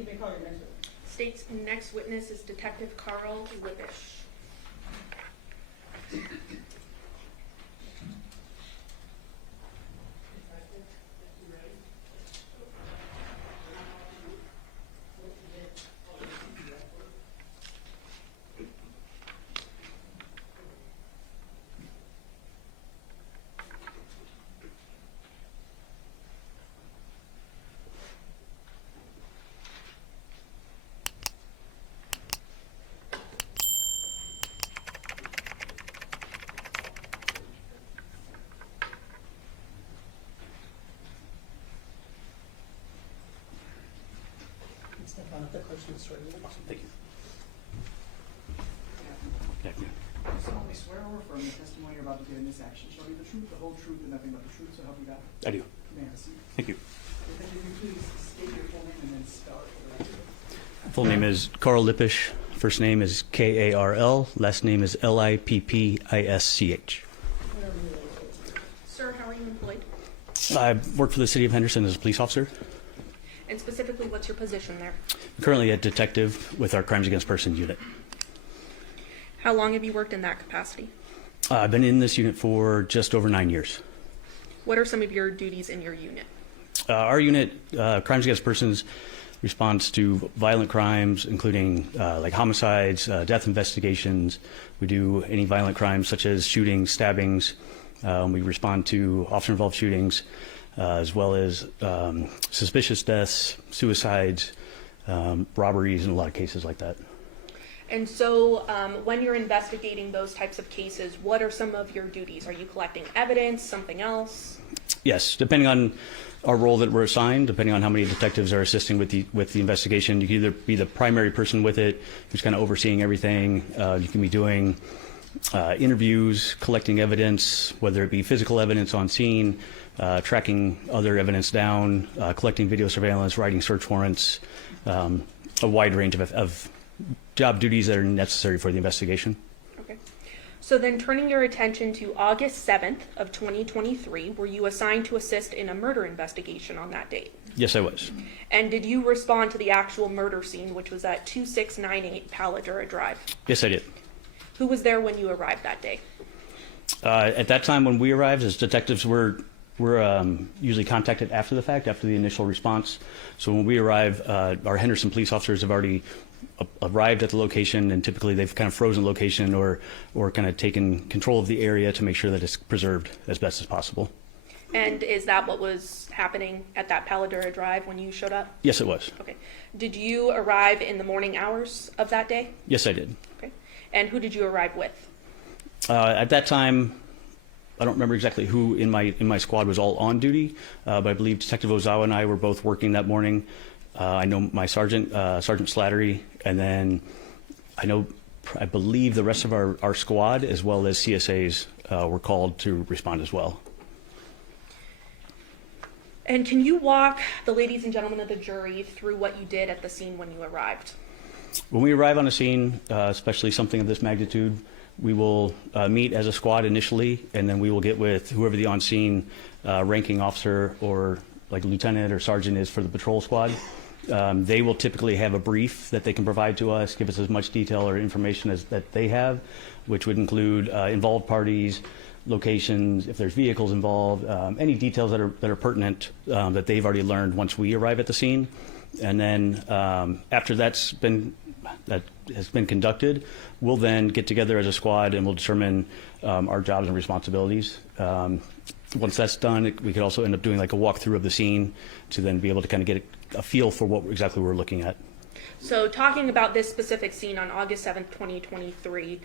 you may call your next witness. State's next witness is Detective Karl Lippisch. Step on up the close to the Awesome, thank you. You solemnly swear or affirm the testimony you're about to give in this action shall be the truth, the whole truth, and nothing but the truth, so help you God? I do. You may have a seat. Thank you. If you please state your full name and then spell it for the record. Full name is Karl Lippisch. First name is Karl. Last name is Lippisch. Sir, how are you employed? I work for the city of Henderson as a police officer. And specifically, what's your position there? I'm currently a detective with our Crimes Against Persons unit. How long have you worked in that capacity? I've been in this unit for just over 9 years. What are some of your duties in your unit? Our unit, Crimes Against Persons, responds to violent crimes, including like homicides, death investigations. We do any violent crimes such as shootings, stabbings. We respond to officer-involved shootings, as well as suspicious deaths, suicides, robberies, and a lot of cases like that. And so when you're investigating those types of cases, what are some of your duties? Are you collecting evidence, something else? Yes, depending on our role that we're assigned, depending on how many detectives are assisting with the investigation, you can either be the primary person with it, who's kind of overseeing everything. You can be doing interviews, collecting evidence, whether it be physical evidence on scene, tracking other evidence down, collecting video surveillance, writing search warrants, a wide range of job duties that are necessary for the investigation. Okay. So then turning your attention to August 7th of 2023, were you assigned to assist in a murder investigation on that date? Yes, I was. And did you respond to the actual murder scene, which was at 2698 Paladura Drive? Yes, I did. Who was there when you arrived that day? At that time when we arrived, as detectives, we're usually contacted after the fact, after the initial response. So when we arrive, our Henderson police officers have already arrived at the location, and typically they've kind of frozen location or kind of taken control of the area to make sure that it's preserved as best as possible. And is that what was happening at that Paladura Drive when you showed up? Yes, it was. Okay. Did you arrive in the morning hours of that day? Yes, I did. Okay. And who did you arrive with? At that time, I don't remember exactly who in my squad was all on duty, but I believe Detective Ozawa and I were both working that morning. I know my sergeant, Sergeant Slattery, and then I believe the rest of our squad, as well as CSAs, were called to respond as well. And can you walk the ladies and gentlemen of the jury through what you did at the scene when you arrived? When we arrive on a scene, especially something of this magnitude, we will meet as a squad initially, and then we will get with whoever the on-scene ranking officer or like lieutenant or sergeant is for the patrol squad. They will typically have a brief that they can provide to us, give us as much detail or information as that they have, which would include involved parties, locations, if there's vehicles involved, any details that are pertinent that they've already learned once we arrive at the scene. And then after that has been conducted, we'll then get together as a squad and we'll determine our jobs and responsibilities. Once that's done, we could also end up doing like a walkthrough of the scene to then be able to kind of get a feel for what exactly we're looking at. So talking about this specific scene on August 7th, 2023,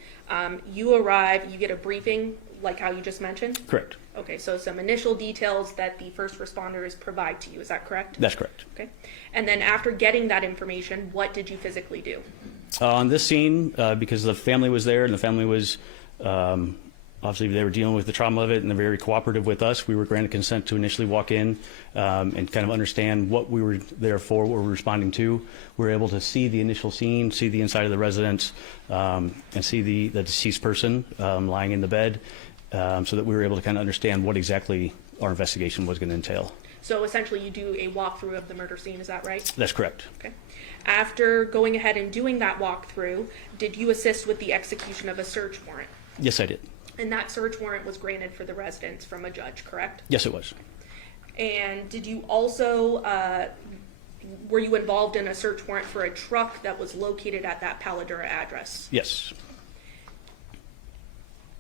you arrive, you get a briefing like how you just mentioned? Correct. Okay, so some initial details that the first responders provide to you, is that correct? That's correct. Okay. And then after getting that information, what did you physically do? On this scene, because the family was there and the family was, obviously they were dealing with the trauma of it and they're very cooperative with us, we were granted consent to initially walk in and kind of understand what we were there for, what we were responding to. We were able to see the initial scene, see the inside of the residence, and see the deceased person lying in the bed, so that we were able to kind of understand what exactly our investigation was going to entail. So essentially you do a walkthrough of the murder scene, is that right? That's correct. Okay. After going ahead and doing that walkthrough, did you assist with the execution of a search warrant? Yes, I did. And that search warrant was granted for the residence from a judge, correct? Yes, it was. And did you also, were you involved in a search warrant for a truck that was located at that Paladura address? Yes.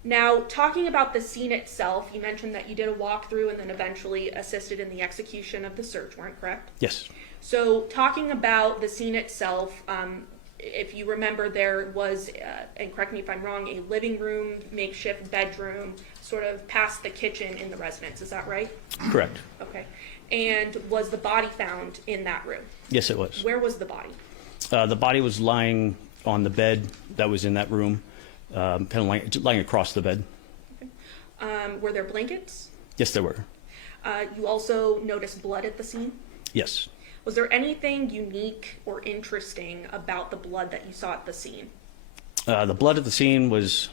Now, talking about the scene itself, you mentioned that you did a walkthrough and then eventually assisted in the execution of the search warrant, correct? Yes. So talking about the scene itself, if you remember, there was, and correct me if I'm wrong, a living room, makeshift bedroom, sort of past the kitchen in the residence, is that right? Correct. Okay. And was the body found in that room? Yes, it was. Where was the body? The body was lying on the bed that was in that room, kind of lying across the bed. Were there blankets? Yes, there were. You also noticed blood at the scene? Yes. Was there anything unique or interesting about the blood that you saw at the scene? The blood at the scene was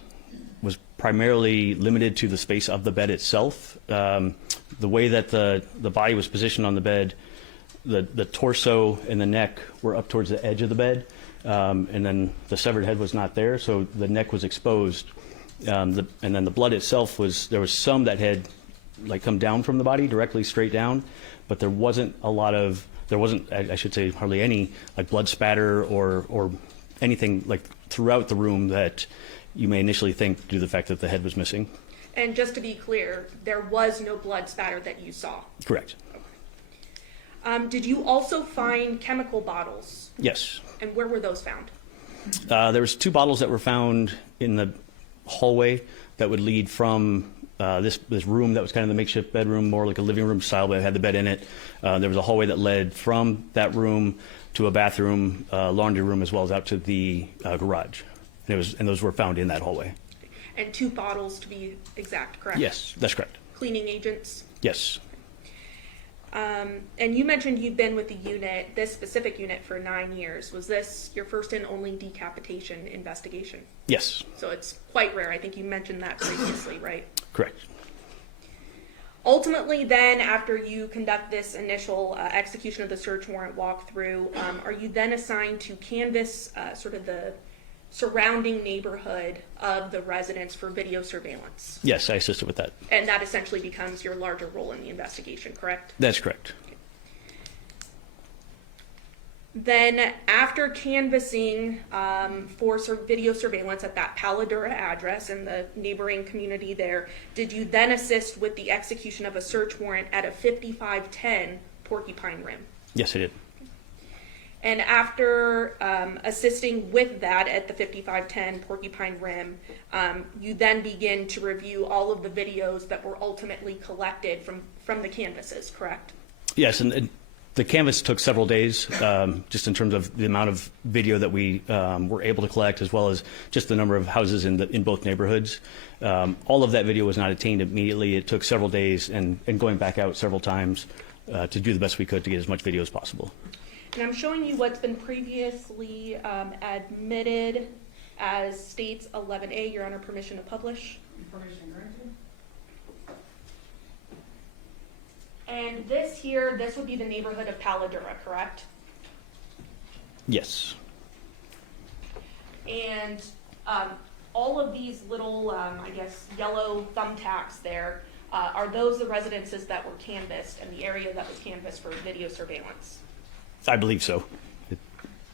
primarily limited to the space of the bed itself. The way that the body was positioned on the bed, the torso and the neck were up towards the edge of the bed, and then the severed head was not there, so the neck was exposed. And then the blood itself there was some that had like come down from the body directly straight down, but there wasn't, I should say, hardly any like blood spatter or anything like throughout the room that you may initially think due to the fact that the head was missing. And just to be clear, there was no blood spatter that you saw? Correct. Did you also find chemical bottles? Yes. And where were those found? There was 2 bottles that were found in the hallway that would lead from this room that was kind of the makeshift bedroom, more like a living room style, but it had the bed in it. There was a hallway that led from that room to a bathroom, laundry room, as well as out to the garage. And those were found in that hallway. And 2 bottles to be exact, correct? Yes, that's correct. Cleaning agents? Yes. And you mentioned you've been with the unit, this specific unit, for 9 years. Was this your first and only decapitation investigation? Yes. So it's quite rare. I think you mentioned that previously, right? Correct. Ultimately, then, after you conduct this initial execution of the search warrant walkthrough, are you then assigned to canvass sort of the surrounding neighborhood of the residence for video surveillance? Yes, I assisted with that. And that essentially becomes your larger role in the investigation, correct? That's correct. Then, after canvassing for video surveillance at that Paladura address and the neighboring community there, did you then assist with the execution of a search warrant at a 5510 Porcupine Rim? Yes, I did. And after assisting with that at the 5510 Porcupine Rim, you then begin to review all of the videos that were ultimately collected from the canvases, correct? Yes, and the canvass took several days, just in terms of the amount of video that we were able to collect, as well as just the number of houses in both neighborhoods. All of that video was not obtained immediately. It took several days and going back out several times to do the best we could to get as much video as possible. And I'm showing you what's been previously admitted as states 11A. You're under permission to publish. Permission granted. And this here, this would be the neighborhood of Paladura, correct? Yes. And all of these little, I guess, yellow thumbtacks there, are those the residences that were canvassed and the area that was canvassed for video surveillance? I believe so. Do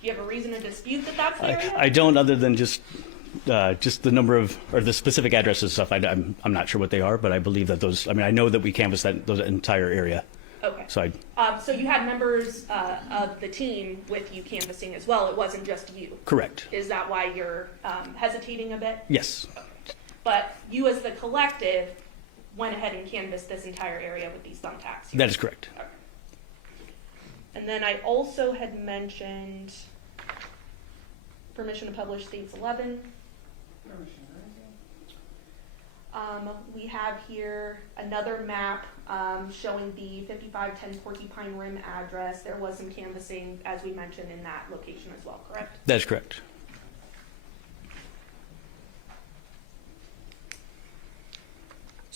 you have a reason to dispute that that's the area? I don't, other than just the number of, or the specific addresses and stuff. I'm not sure what they are, but I believe that those, I know that we canvassed those entire area. Okay. So so you had members of the team with you canvassing as well. It wasn't just you. Correct. Is that why you're hesitating a bit? Yes. But you as the collective went ahead and canvassed this entire area with these thumbtacks. That is correct. Okay. And then I also had mentioned permission to publish states 11. Permission granted. We have here another map showing the 5510 Porcupine Rim address. There was some canvassing, as we mentioned, in that location as well, correct? That is correct.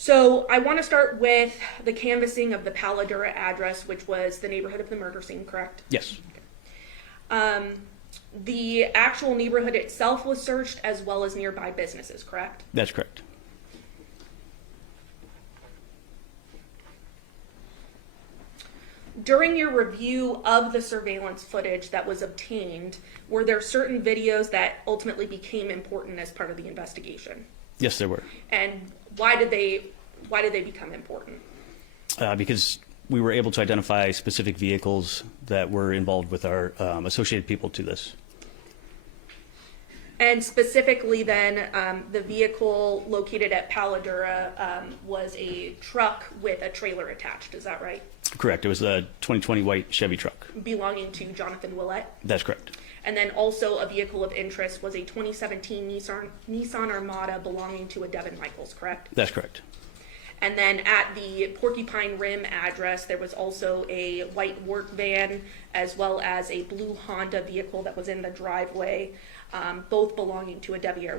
So I want to start with the canvassing of the Paladura address, which was the neighborhood of the murder scene, correct? Yes. The actual neighborhood itself was searched as well as nearby businesses, correct? That's correct. During your review of the surveillance footage that was obtained, were there certain videos that ultimately became important as part of the investigation? Yes, there were. And why did they become important? Because we were able to identify specific vehicles that were involved with our associated people to this. And specifically then, the vehicle located at Paladura was a truck with a trailer attached, is that right? Correct. It was a 2020 white Chevy truck. Belonging to Jonathan Willette? That's correct. And then also a vehicle of interest was a 2017 Nissan Armada belonging to a Devyn Michaels, correct? That's correct. And then at the Porcupine Rim address, there was also a white work van as well as a blue Honda vehicle that was in the driveway, both belonging to a Devier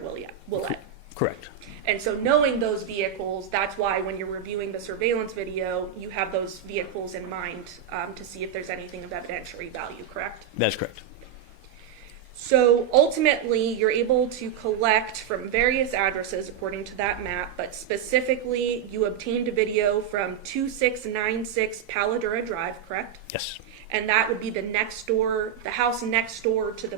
Willette. Correct. And so knowing those vehicles, that's why when you're reviewing the surveillance video, you have those vehicles in mind to see if there's anything of evidentiary value, correct? That's correct. So ultimately, you're able to collect from various addresses according to that map, but specifically, you obtained a video from 2696 Paladura Drive, correct? Yes. And that would be the house next door to the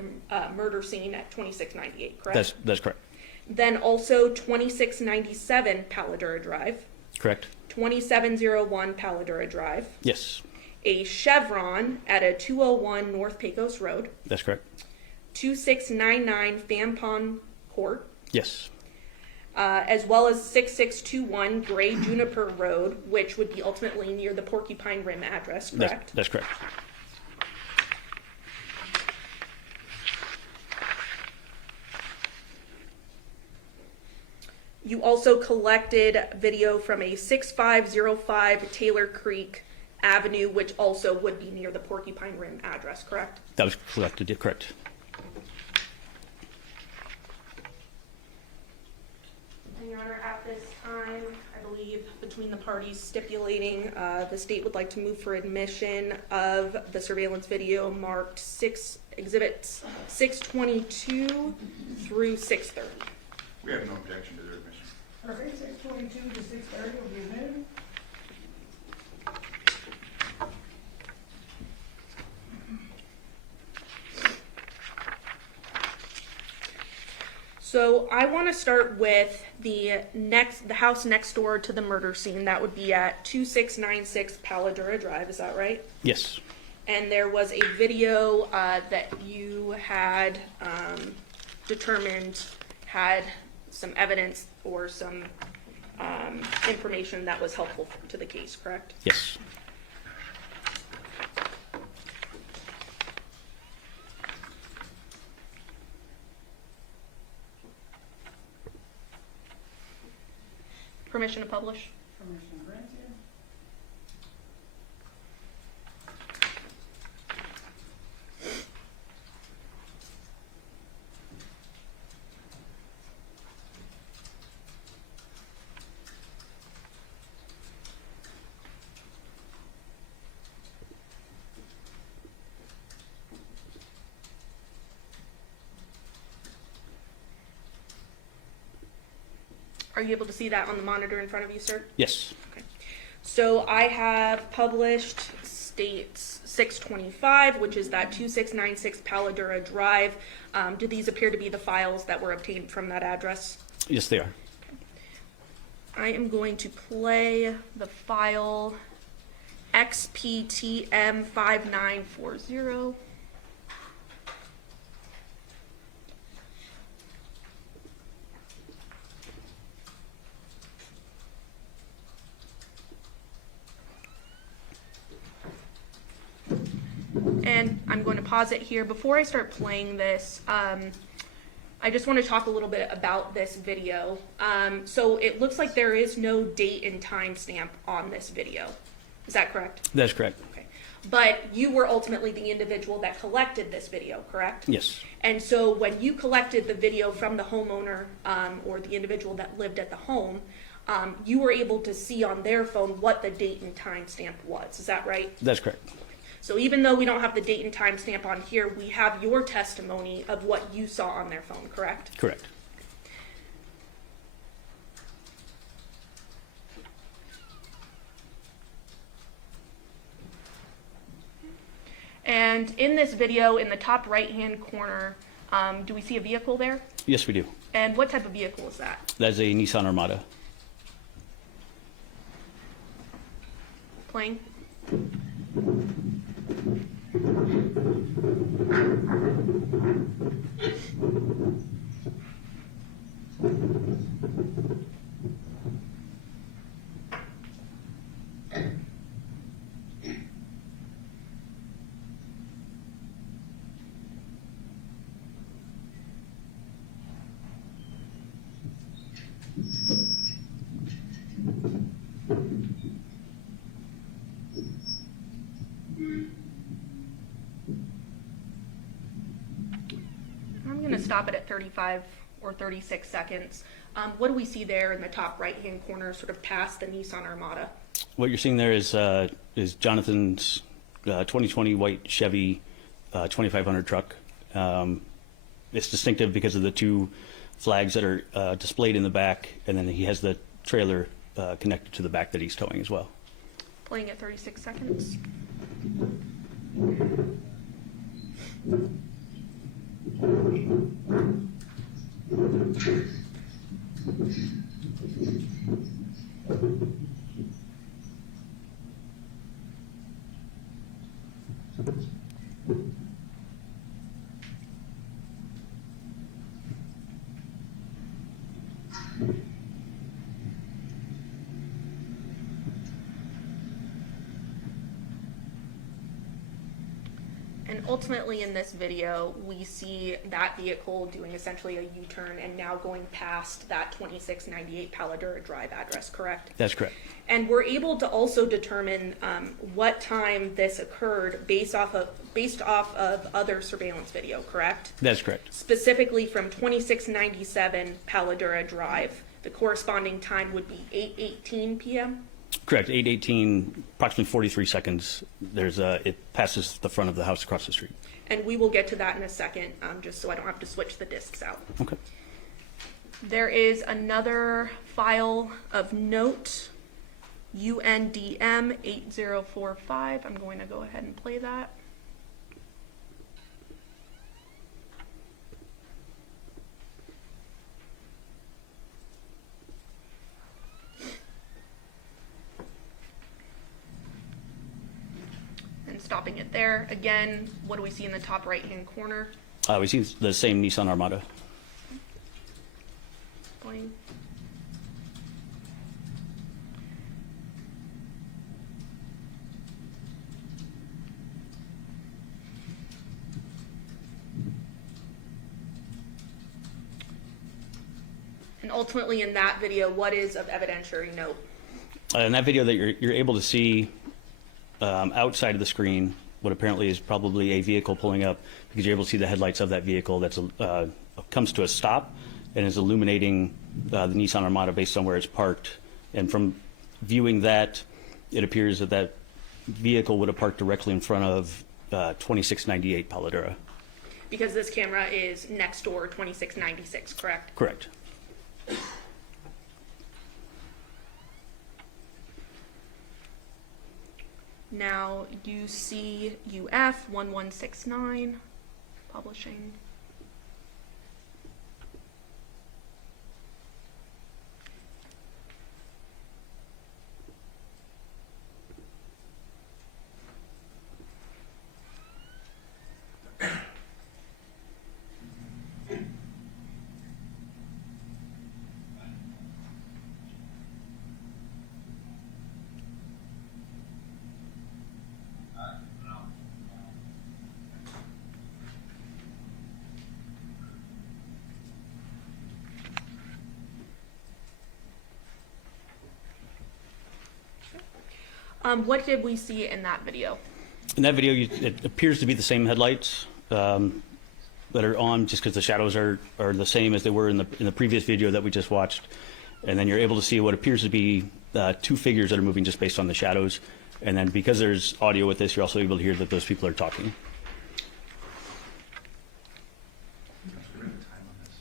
murder scene at 2698, correct? That's correct. Then also 2697 Paladura Drive, Correct. 2701 Paladura Drive, Yes. a Chevron at a 201 North Pecos Road, That's correct. 2699 Fampon Court, Yes. as well as 6621 Gray Juniper Road, which would be ultimately near the Porcupine Rim address, correct? That's correct. You also collected video from a 6505 Taylor Creek Avenue, which also would be near the Porcupine Rim address, correct? That was collected. Yeah, correct. And Your Honor, at this time, I believe between the parties stipulating, the state would like to move for admission of the surveillance video marked exhibits 622 through 630. We have no objection to their admission. Perfect, 622 to 630 will be admitted. So I want to start with the house next door to the murder scene. That would be at 2696 Paladura Drive. Is that right? Yes. And there was a video that you had determined had some evidence or some information that was helpful to the case, correct? Yes. Permission to publish? Permission granted. Are you able to see that on the monitor in front of you, sir? Yes. Okay. So I have published states 625, which is that 2696 Paladura Drive. Do these appear to be the files that were obtained from that address? Yes, they are. I am going to play the file XPTM5940. And I'm going to pause it here. Before I start playing this, I just want to talk a little bit about this video. So it looks like there is no date and time stamp on this video. Is that correct? That's correct. Okay. But you were ultimately the individual that collected this video, correct? Yes. And so when you collected the video from the homeowner or the individual that lived at the home, you were able to see on their phone what the date and time stamp was. Is that right? That's correct. So even though we don't have the date and time stamp on here, we have your testimony of what you saw on their phone, correct? Correct. And in this video, in the top right-hand corner, do we see a vehicle there? Yes, we do. And what type of vehicle is that? That's a Nissan Armada. Playing? I'm going to stop it at 35 or 36 seconds. What do we see there in the top right-hand corner, sort of past the Nissan Armada? What you're seeing there is Jonathan's 2020 white Chevy 2500 truck. It's distinctive because of the two flags that are displayed in the back, and then he has the trailer connected to the back that he's towing as well. Playing at 36 seconds. And ultimately in this video, we see that vehicle doing essentially a U-turn and now going past that 2698 Paladura Drive address, correct? That's correct. And we're able to also determine what time this occurred based off of other surveillance video, correct? That's correct. Specifically from 2697 Paladura Drive. The corresponding time would be 8:18 p.m.? Correct. 8:18, approximately 43 seconds. It passes the front of the house across the street. And we will get to that in a second, just so I don't have to switch the discs out. Okay. There is another file of note, UNDM 8045. I'm going to go ahead and play that. And stopping it there. Again, what do we see in the top right-hand corner? We see the same Nissan Armada. Playing. And ultimately in that video, what is of evidentiary note? In that video that you're able to see outside of the screen, what apparently is probably a vehicle pulling up, because you're able to see the headlights of that vehicle that's comes to a stop and is illuminating the Nissan Armada based on where it's parked. And from viewing that, it appears that that vehicle would have parked directly in front of 2698 Paladura. Because this camera is next door 2696, correct? Correct. Now UCUF 1169, publishing. What did we see in that video? In that video, it appears to be the same headlights that are on, just because the shadows are the same as they were in the previous video that we just watched. and then you're able to see what appears to be two figures that are moving just based on the shadows. And then because there's audio with this, you're also able to hear that those people are talking. Do we have a time on this?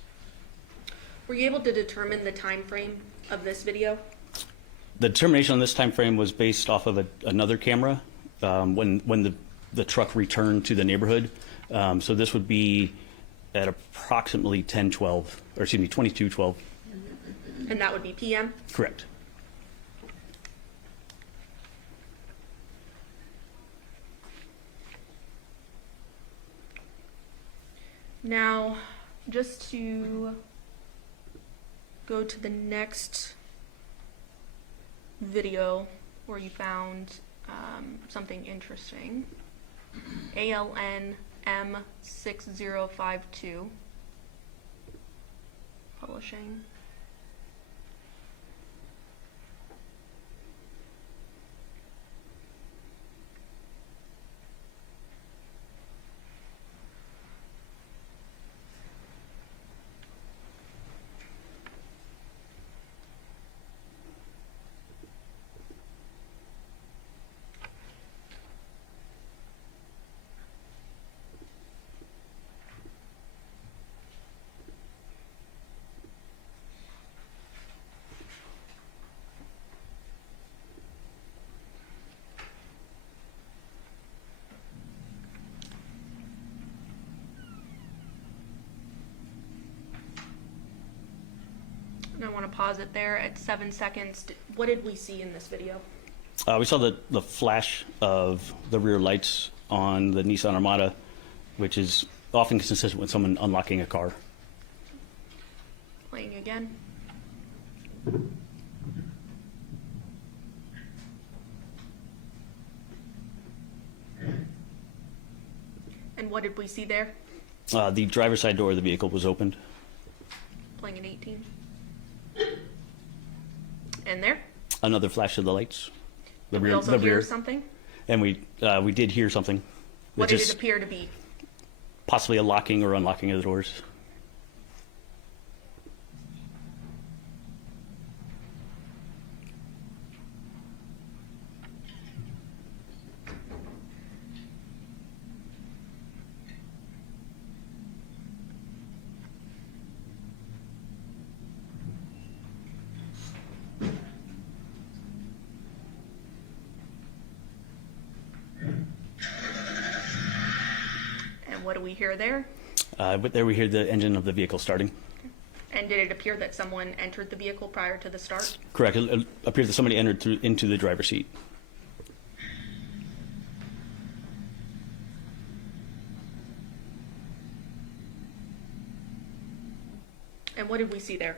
Were you able to determine the time frame of this video? The determination on this time frame was based off of another camera when the truck returned to the neighborhood. So this would be at approximately 22:12. And that would be PM? Correct. Now, just to go to the next video where you found something interesting. ALN M6052 publishing. And I want to pause it there at 7 seconds. What did we see in this video? We saw the flash of the rear lights on the Nissan Armada, which is often consistent with someone unlocking a car. Playing again. And what did we see there? The driver's side door of the vehicle was opened. Playing in 18. And there? Another flash of the lights. The Did we also hear something? And we did hear something. What did Just it appear to be? possibly a locking or unlocking of the doors. And what do we hear there? But there we hear the engine of the vehicle starting. And did it appear that someone entered the vehicle prior to the start? Correct. It appeared that somebody entered into the driver's seat. And what did we see there?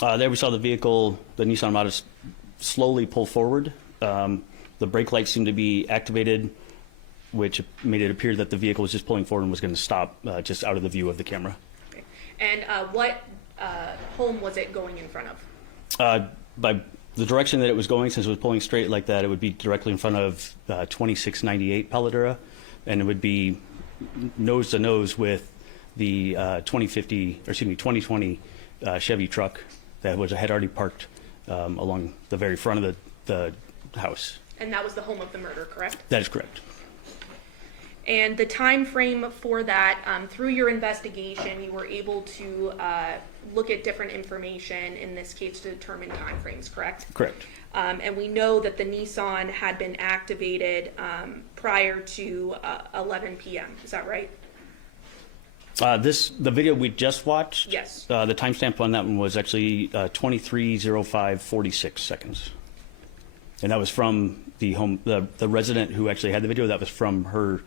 There we saw the vehicle, the Nissan Armada, slowly pull forward. The brake lights seemed to be activated, which made it appear that the vehicle was just pulling forward and was going to stop just out of the view of the camera. Okay. And what home was it going in front of? By the direction that it was going, since it was pulling straight like that, it would be directly in front of 2698 Paladura, and it would be nose to nose with the 2020 Chevy truck that had already parked along the very front of the house. And that was the home of the murder, correct? That is correct. And the time frame for that, through your investigation, you were able to look at different information, in this case, to determine time frames, correct? Correct. And we know that the Nissan had been activated prior to 11 p.m. Is that right? The video we just watched, Yes. the timestamp on that one was actually 23:05:46 seconds. And that was from the home, the resident who actually had the video. That was from her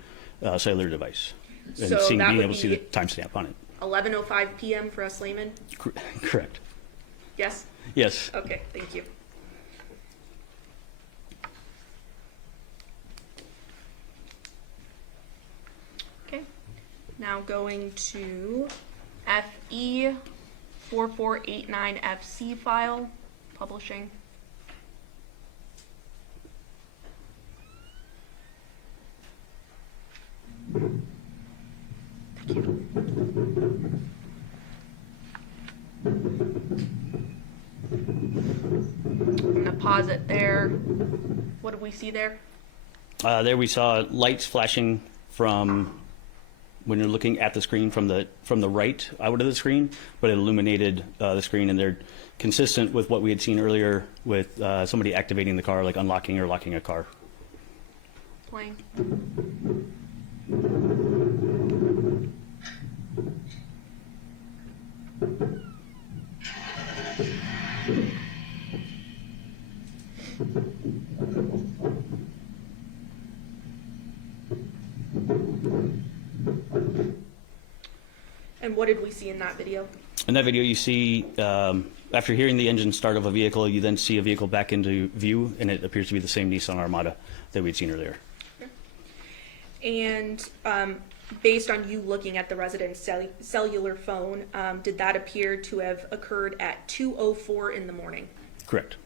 cellular device. And So that being would able to see the be- timestamp on it. 11:05 p.m. for us laymen? Correct. Yes? Yes. Okay, thank you. Okay, now going to FE 4489FC file, publishing. Thank you. I'm gonna pause it there. What did we see there? There we saw lights flashing from when you're looking at the screen from the right out of the screen, but it illuminated the screen, and they're consistent with what we had seen earlier with somebody activating the car, like unlocking or locking a car. Playing. And what did we see in that video? In that video, you see, after hearing the engine start of a vehicle, you then see a vehicle back into view, and it appears to be the same Nissan Armada that we'd seen earlier. And based on you looking at the resident's cellular phone, did that appear to have occurred at 2:04 in the morning? Correct.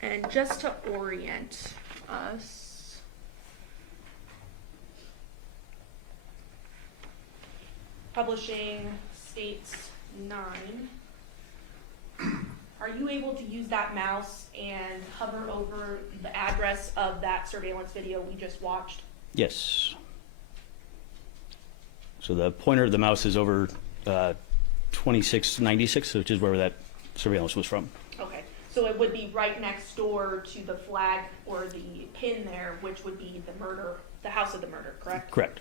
And just to orient us, publishing states 9. Are you able to use that mouse and hover over the address of that surveillance video we just watched? Yes. So the pointer of the mouse is over 2696, which is where that surveillance was from. Okay, so it would be right next door to the flag or the pin there, which would be the murder, the house of the murder, correct? Correct.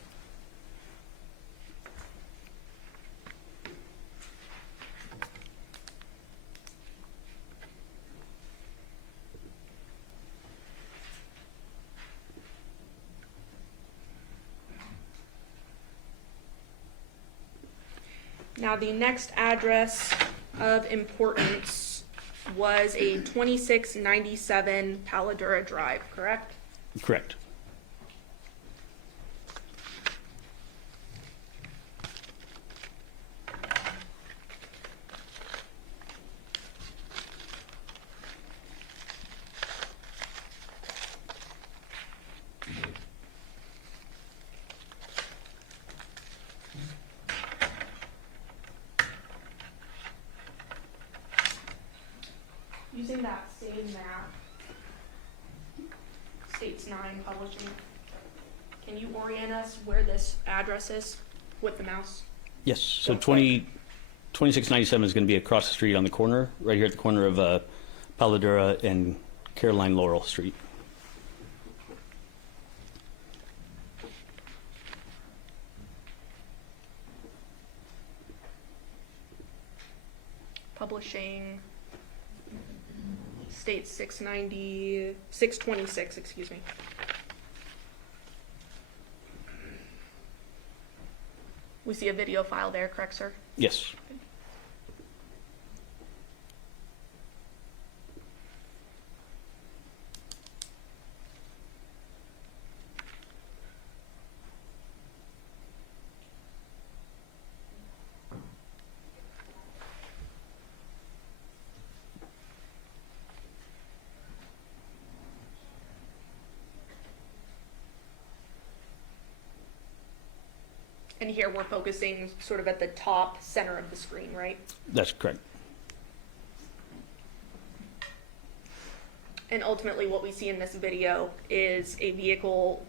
Now, the next address of importance was a 2697 Paladura Drive, correct? Correct. Using that same map, States 9 Publishing, can you orient us where this address is with the mouse? Yes. So 2697 is going to be across the street on the corner, right here at the corner of Paladura and Caroline Laurel Street. Publishing States 626, excuse me. We see a video file there, correct, sir? Yes. And here we're focusing sort of at the top center of the screen, right? That's correct. And ultimately what we see in this video is a vehicle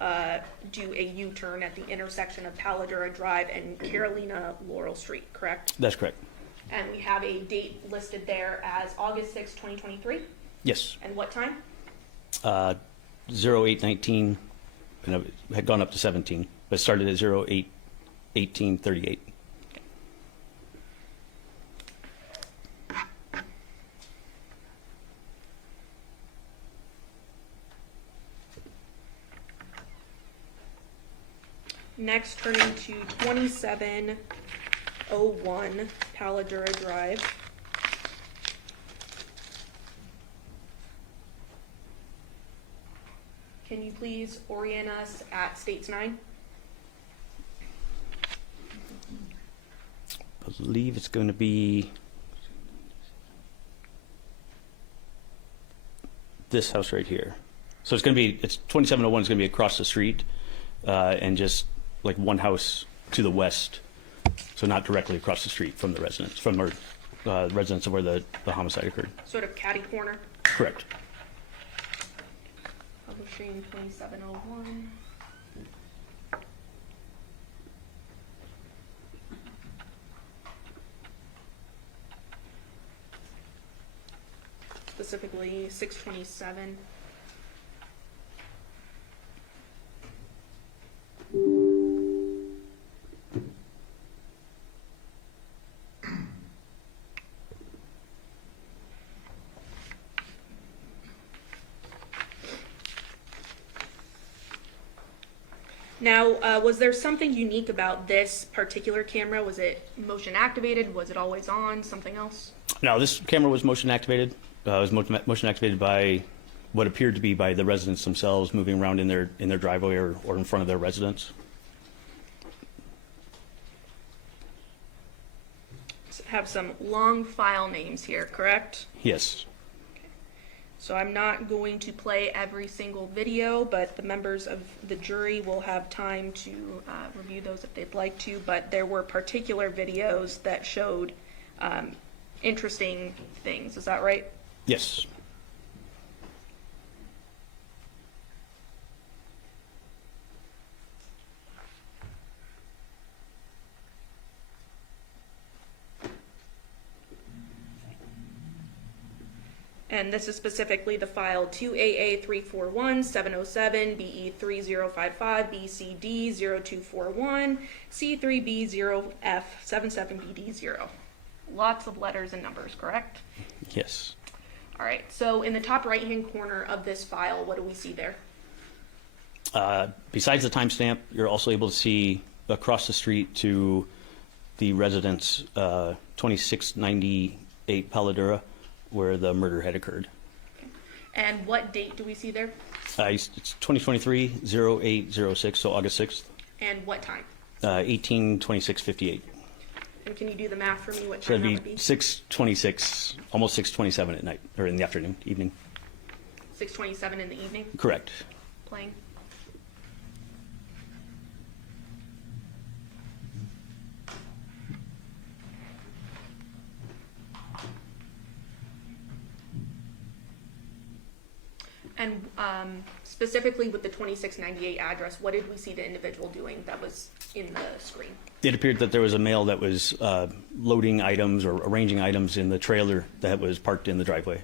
do a U-turn at the intersection of Paladura Drive and Carolina Laurel Street, correct? That's correct. And we have a date listed there as August 6, 2023. Yes. And what time? 0819, and it had gone up to 17, but started at 081838. Next, turning to 2701 Paladura Drive. Can you please orient us at States 9? I believe it's going to be this house right here. So it's going to be, it's 2701 is going to be across the street and just like one house to the west So not directly across the street from the residence, from our residence of where the homicide occurred. Sort of catty corner. Correct. Publishing 2701. Specifically 627. Now, was there something unique about this particular camera? Was it motion activated? Was it always on? Something else? Now, this camera was motion activated. It was motion activated by what appeared to be by the residents themselves moving around in their driveway or in front of their residence. Have some long file names here, correct? Yes. So I'm not going to play every single video, but the members of the jury will have time to review those if they'd like to. But there were particular videos that showed interesting things. Is that right? Yes. And this is specifically the file 2AA341707, BE3055, BCD0241, C3B0F77BD0. Lots of letters and numbers, correct? Yes. All right, so in the top right-hand corner of this file, what do we see there? Besides the timestamp, you're also able to see across the street to the residence 2698 Paladura, where the murder had occurred. And what date do we see there? It's 2023-0806, so August 6th, And what time? 18:26:58. And can you do the math for me, what So time that that'd would be be? 6:26, almost 6:27 at night, or in the afternoon, evening. 6:27 in the evening, Correct. playing? And specifically with the 2698 address, what did we see the individual doing that was in the screen? It appeared that there was a male that was loading items or arranging items in the trailer that was parked in the driveway.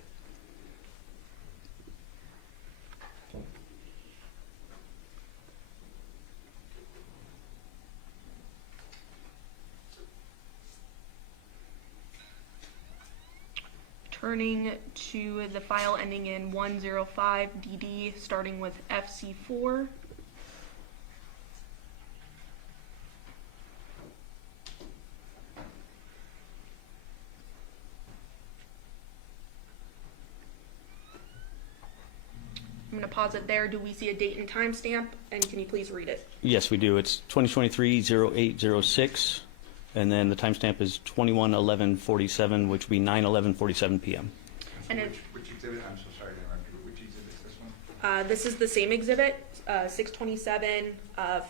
Turning to the file ending in 105DD, starting with FC4. I'm going to pause it there. Do we see a date and time stamp? And can you please read it? Yes, we do. It's 2023-0806, and then the timestamp is 21/11/47, which would be 9/11/47 p.m. And it, Which exhibit, I'm so sorry to interrupt you, but which exhibit is this one? this is the same exhibit. 627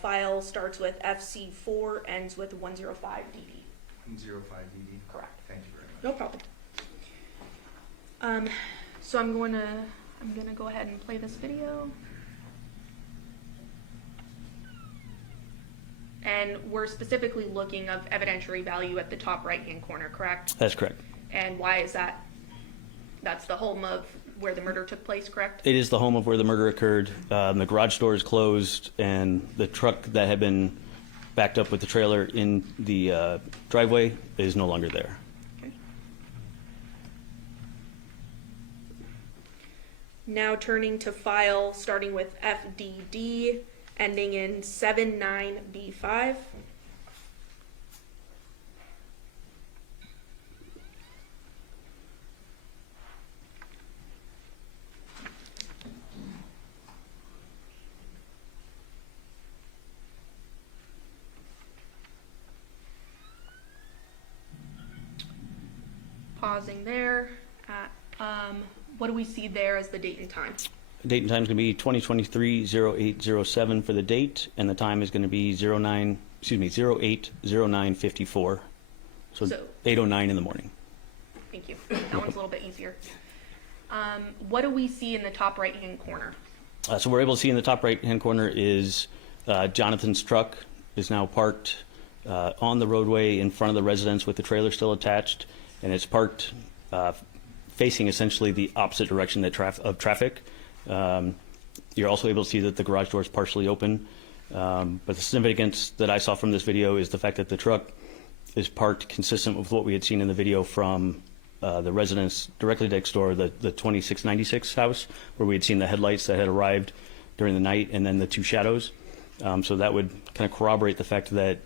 file starts with FC4, ends with 105DD. 105DD? Correct. Thank you very much. No problem. So I'm gonna go ahead and play this video. And we're specifically looking of evidentiary value at the top right-hand corner, correct? That's correct. And why is that? That's the home of where the murder took place, correct? It is the home of where the murder occurred. The garage door is closed, and the truck that had been backed up with the trailer in the driveway is no longer there. Okay. Now turning to file starting with FDD, ending in 79B5. Pausing there. What do we see there as the date and time? Date and time is going to be 2023-0807 for the date, and the time is going to be 080954. So So- 8:09 in the morning. Thank you. That one's a little bit easier. What do we see in the top right-hand corner? So we're able to see in the top right-hand corner is Jonathan's truck is now parked on the roadway in front of the residence with the trailer still attached, and it's parked facing essentially the opposite direction of traffic. You're also able to see that the garage door is partially open, but the significance that I saw from this video is the fact that the truck is parked consistent with what we had seen in the video from the residence directly next door, the 2696 house, where we had seen the headlights that had arrived during the night, and then the two shadows. So that would kind of corroborate the fact that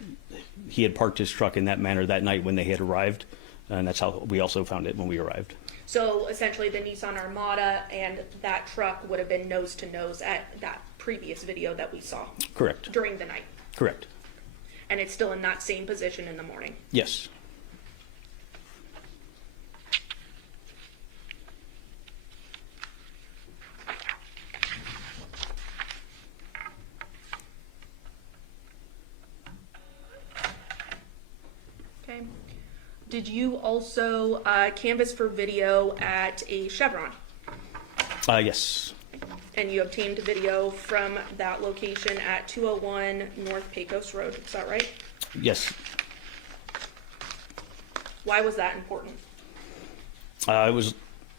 he had parked his truck in that manner that night when they had arrived, and that's how we also found it when we arrived. So essentially the Nissan Armada and that truck would have been nose to nose at that previous video that we saw Correct. during the night. Correct. And it's still in that same position in the morning. Yes. Okay. Did you also canvass for video at a Chevron? Yes. And you obtained video from that location at 201 North Pecos Road, is that right? Yes. Why was that important? I was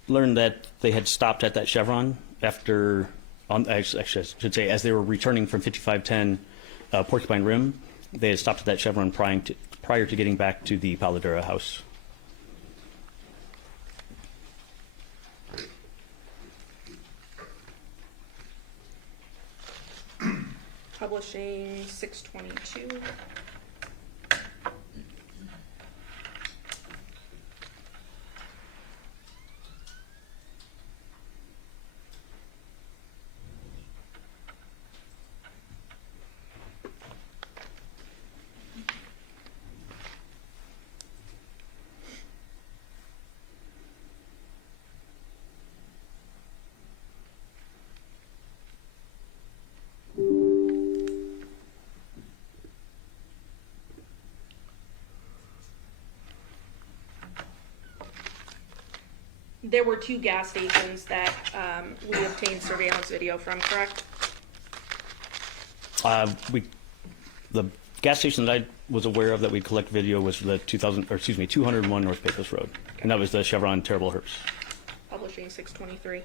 learned that they had stopped at that Chevron after, actually I should say, as they were returning from 5510 Porcupine Rim, they had stopped at that Chevron prior to getting back to the Paladura house. Publishing 622. There were two gas stations that we obtained surveillance video from, correct? The gas station that I was aware of that we collect video was the 201 North Pecos Road, and that was the Chevron Terrible Herbs. Publishing 623.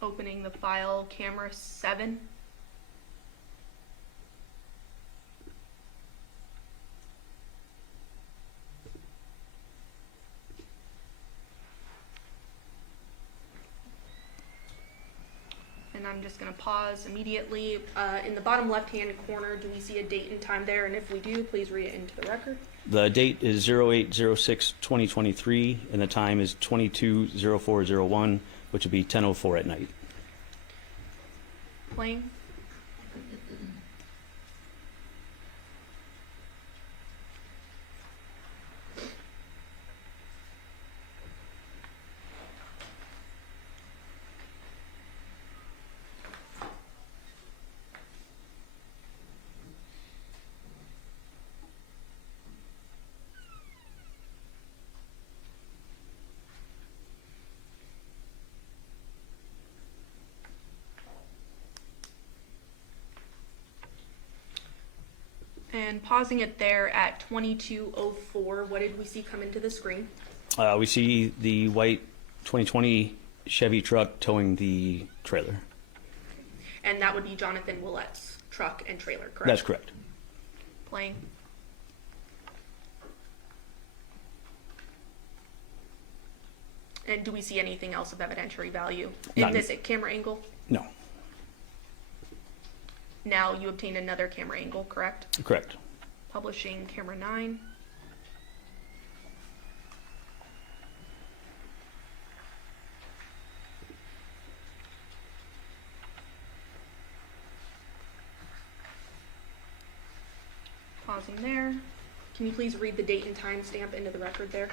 Opening the file, camera 7. And I'm just going to pause immediately. In the bottom left-hand corner, do we see a date and time there? And if we do, please read it into the record. The date is 08/06/2023, and the time is 22/04/01, which would be 10:04 at night. Playing. And pausing it there at 22:04, what did we see come into the screen? We see the white 2020 Chevy truck towing the trailer. And that would be Jonathan Willette's truck and trailer, correct? That's correct. Playing. And do we see anything else of evidentiary value in None. this camera angle? No. Now you obtained another camera angle, correct? Correct. Publishing camera 9. Can you please read the date and time stamp into the record there?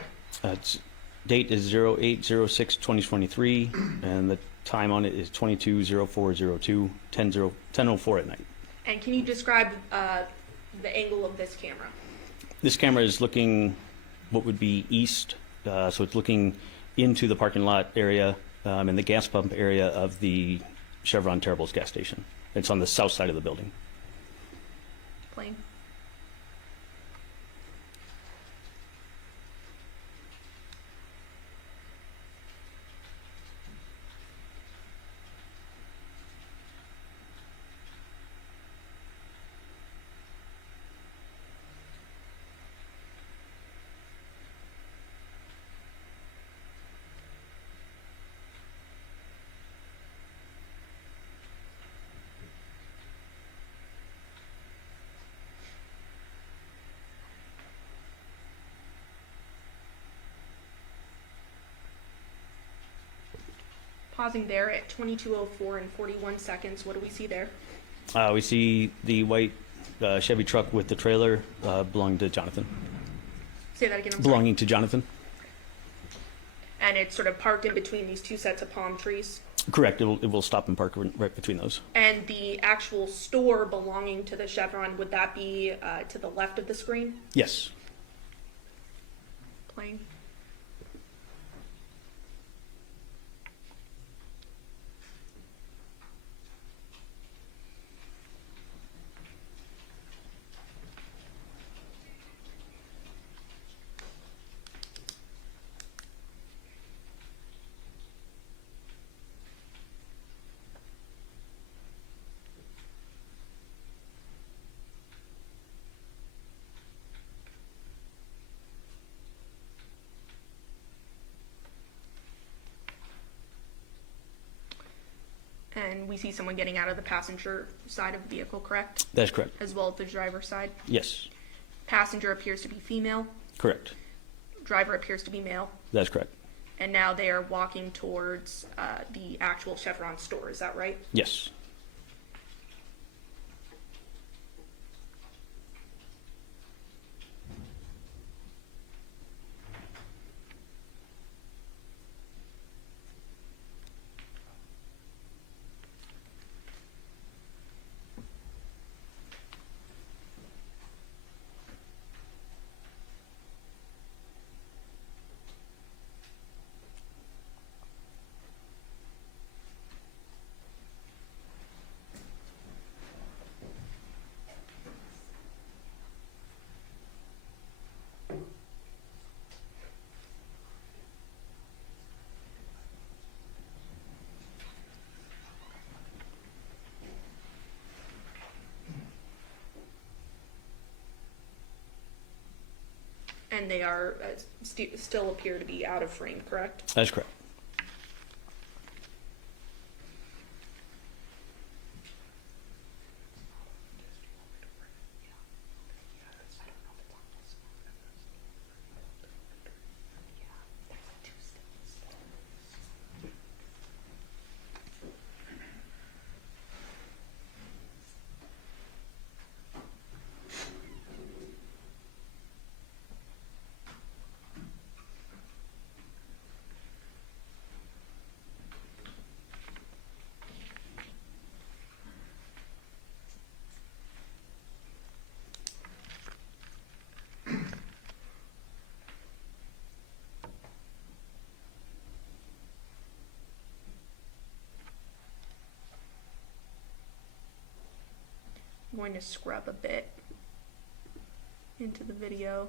Date is 08/06/2023, and the time on it is 22/04/02, 10:04 at night. And can you describe the angle of this camera? This camera is looking what would be east, so it's looking into the parking lot area and the gas pump area of the Chevron Terrible's gas station. It's on the south side of the building. Plain. Pausing there at 22:04 and 41 seconds, what do we see there? We see the white Chevy truck with the trailer belonging to Jonathan. Say that again, I'm sorry. Belonging to Jonathan? And it's sort of parked in between these two sets of palm trees. Correct. It will stop and park right between those. And the actual store belonging to the Chevron, would that be to the left of the screen? Yes. Plain. And we see someone getting out of the passenger side of the vehicle, correct? That's correct. As well as the driver's side. Yes. Passenger appears to be female. Correct. Driver appears to be male. That's correct. And now they are walking towards the actual Chevron store, is that right? Yes. And they are still appear to be out of frame, correct? That's correct. I'm going to scrub a bit into the video.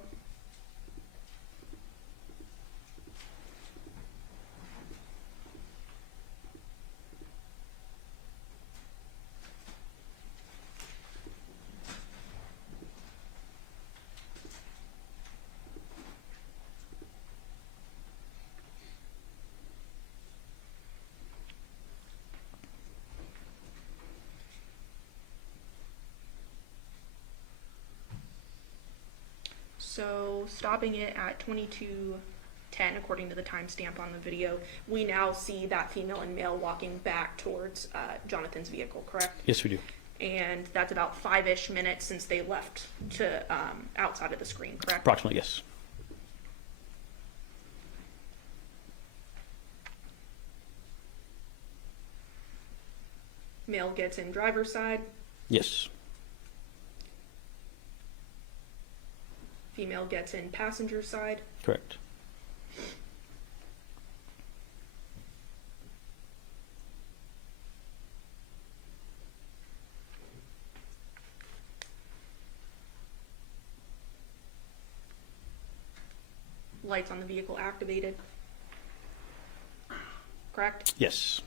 So stopping it at 22:10, according to the timestamp on the video, we now see that female and male walking back towards Jonathan's vehicle, correct? Yes, we do. and that's about 5-ish minutes since they left to outside of the screen, correct? Approximately, yes. Male gets in driver's side, Yes. female gets in passenger side. Correct. Lights on the vehicle activated. Correct? Yes.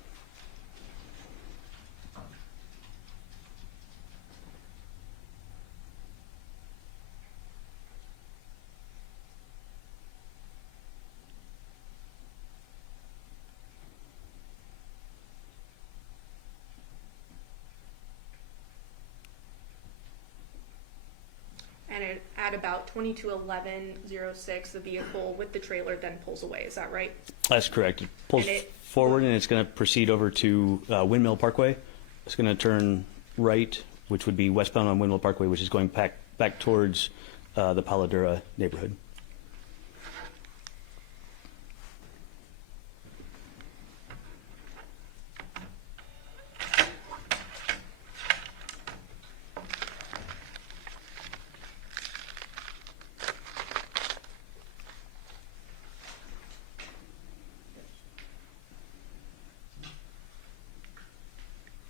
And at about 22:11:06, the vehicle with the trailer then pulls away. Is that right? That's correct. It pulls And it- forward and it's going to proceed over to Windmill Parkway. It's going to turn right, which would be westbound on Windmill Parkway, which is going back towards the Paladura neighborhood.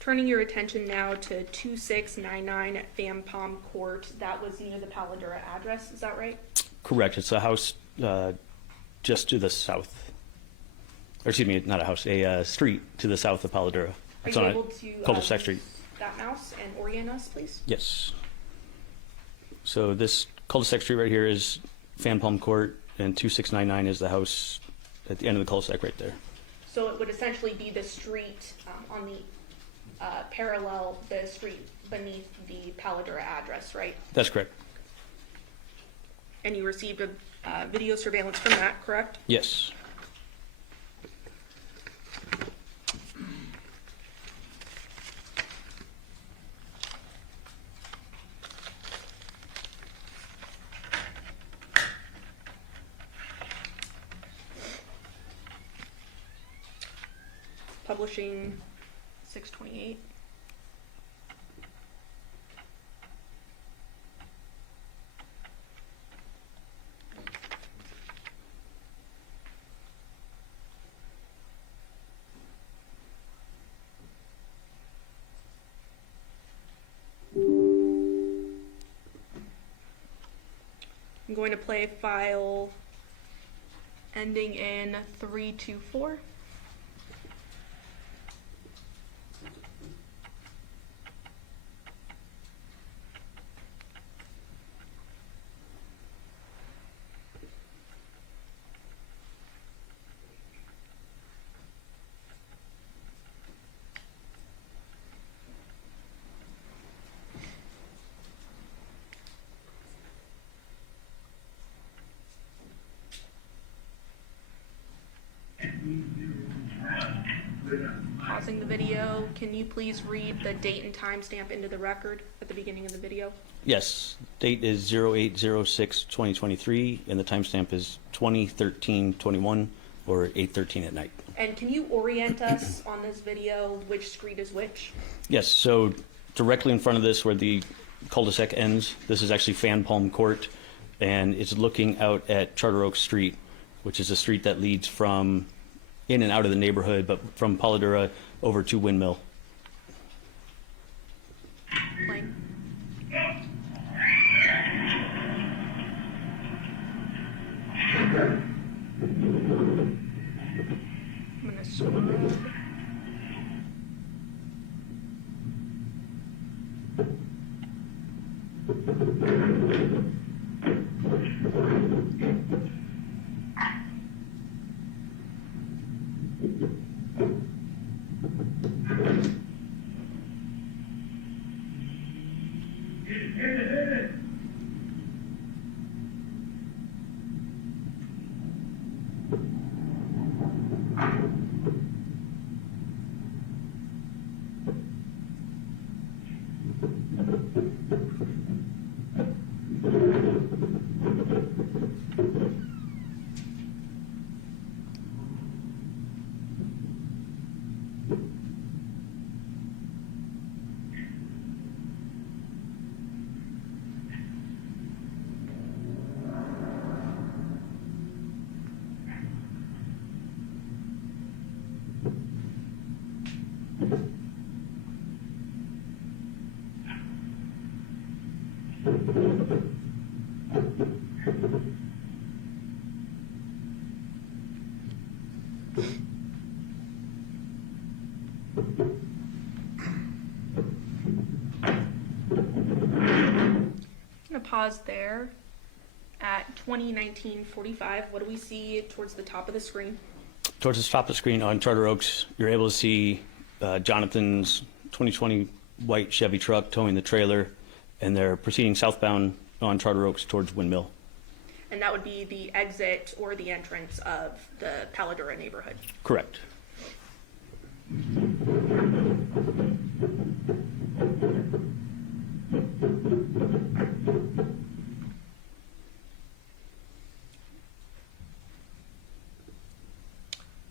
Turning your attention now to 2699 Van Palm Court. That was near the Paladura address. Is that right? Correct. It's a house just to the south. Or excuse me, not a house, a street to the south of Paladura. Are It's you on able a to cul-de-sac use street. that mouse and orient us, please? Yes. So this cul-de-sac street right here is Fan Palm Court, and 2699 is the house at the end of the cul-de-sac right there. So it would essentially be the street on the parallel the street beneath the Paladura address, right? That's correct. And you received a video surveillance from that, correct? Yes. Publishing 628. I'm going to play file ending in 324. Pausing the video, can you please read the date and timestamp into the record at the beginning of the video? Yes. Date is 08/06/2023, and the timestamp is 20/13/21 or 8:13 at night. And can you orient us on this video, which street is which? Yes. So directly in front of this, where the cul-de-sac ends, this is actually Fan Palm Court, and it's looking out at Charter Oak Street, which is a street that leads from in and out of the neighborhood, but from Paladura over to Windmill. Playing. I'm gonna scroll. I'm gonna pause there at 20:19:45. What do we see towards the top of the screen? Towards the top of the screen on Charter Oaks, you're able to see Jonathan's 2020 white Chevy truck towing the trailer, and they're proceeding southbound on Charter Oaks towards Windmill. And that would be the exit or the entrance of the Paladura neighborhood. Correct.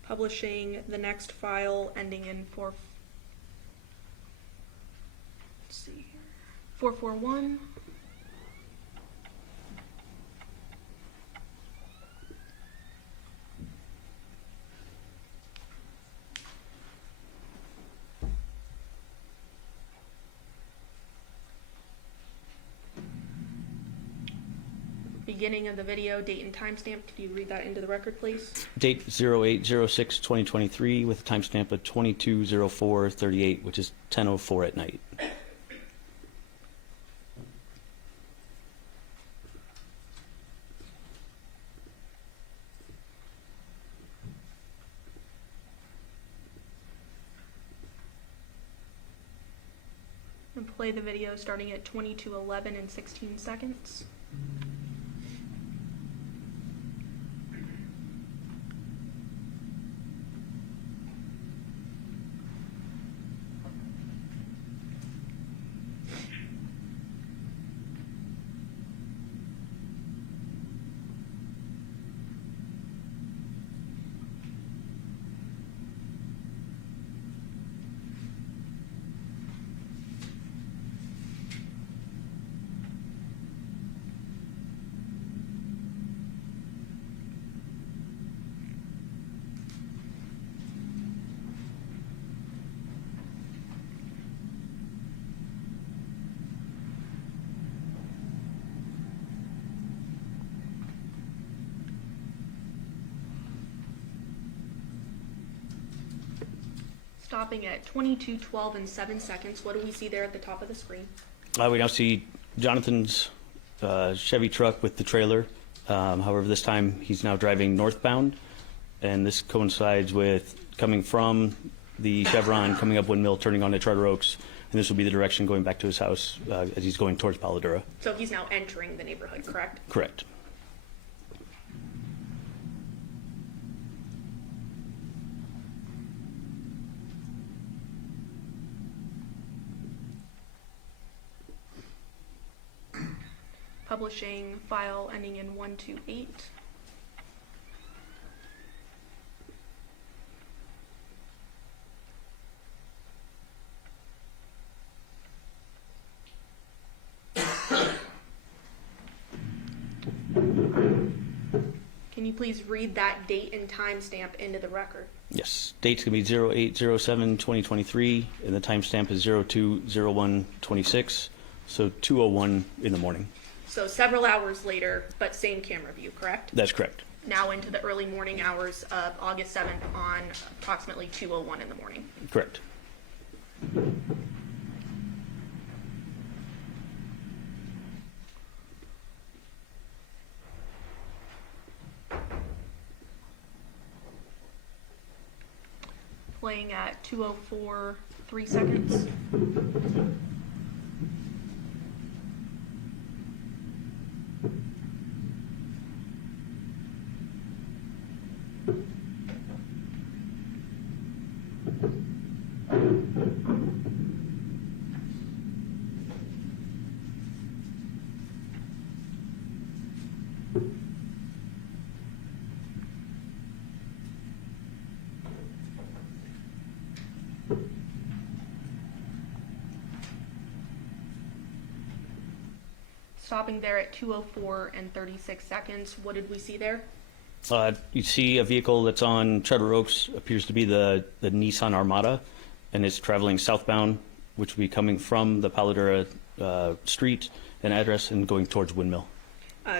Publishing the next file ending in 441. Beginning of the video, date and timestamp. Could you read that into the record, please? Date 08/06/2023 with a timestamp of 22/04/38, which is 10:04 at night. And play the video starting at 22:11 and 16 seconds. Stopping at 22:12 and 7 seconds. What do we see there at the top of the screen? We now see Jonathan's Chevy truck with the trailer. However, this time he's now driving northbound, and this coincides with coming from the Chevron, coming up Windmill, turning onto Charter Oaks, and this will be the direction going back to his house as he's going towards Paladura. So he's now entering the neighborhood, correct? Correct. Publishing file ending in 128. Can you please read that date and timestamp into the record? Yes. Date's going to be 08/07/2023, and the timestamp is 02/01/26, so 2:01 in the morning. So several hours later, but same camera view, correct? That's correct. Now into the early morning hours of August 7th on approximately 2:01 in the morning. Correct. Playing at 2:04, 3 seconds. Stopping there at 2:04 and 36 seconds. What did we see there? You see a vehicle that's on Charter Oaks, appears to be the Nissan Armada, and it's traveling southbound, which will be coming from the Paladura street and address and going towards Windmill.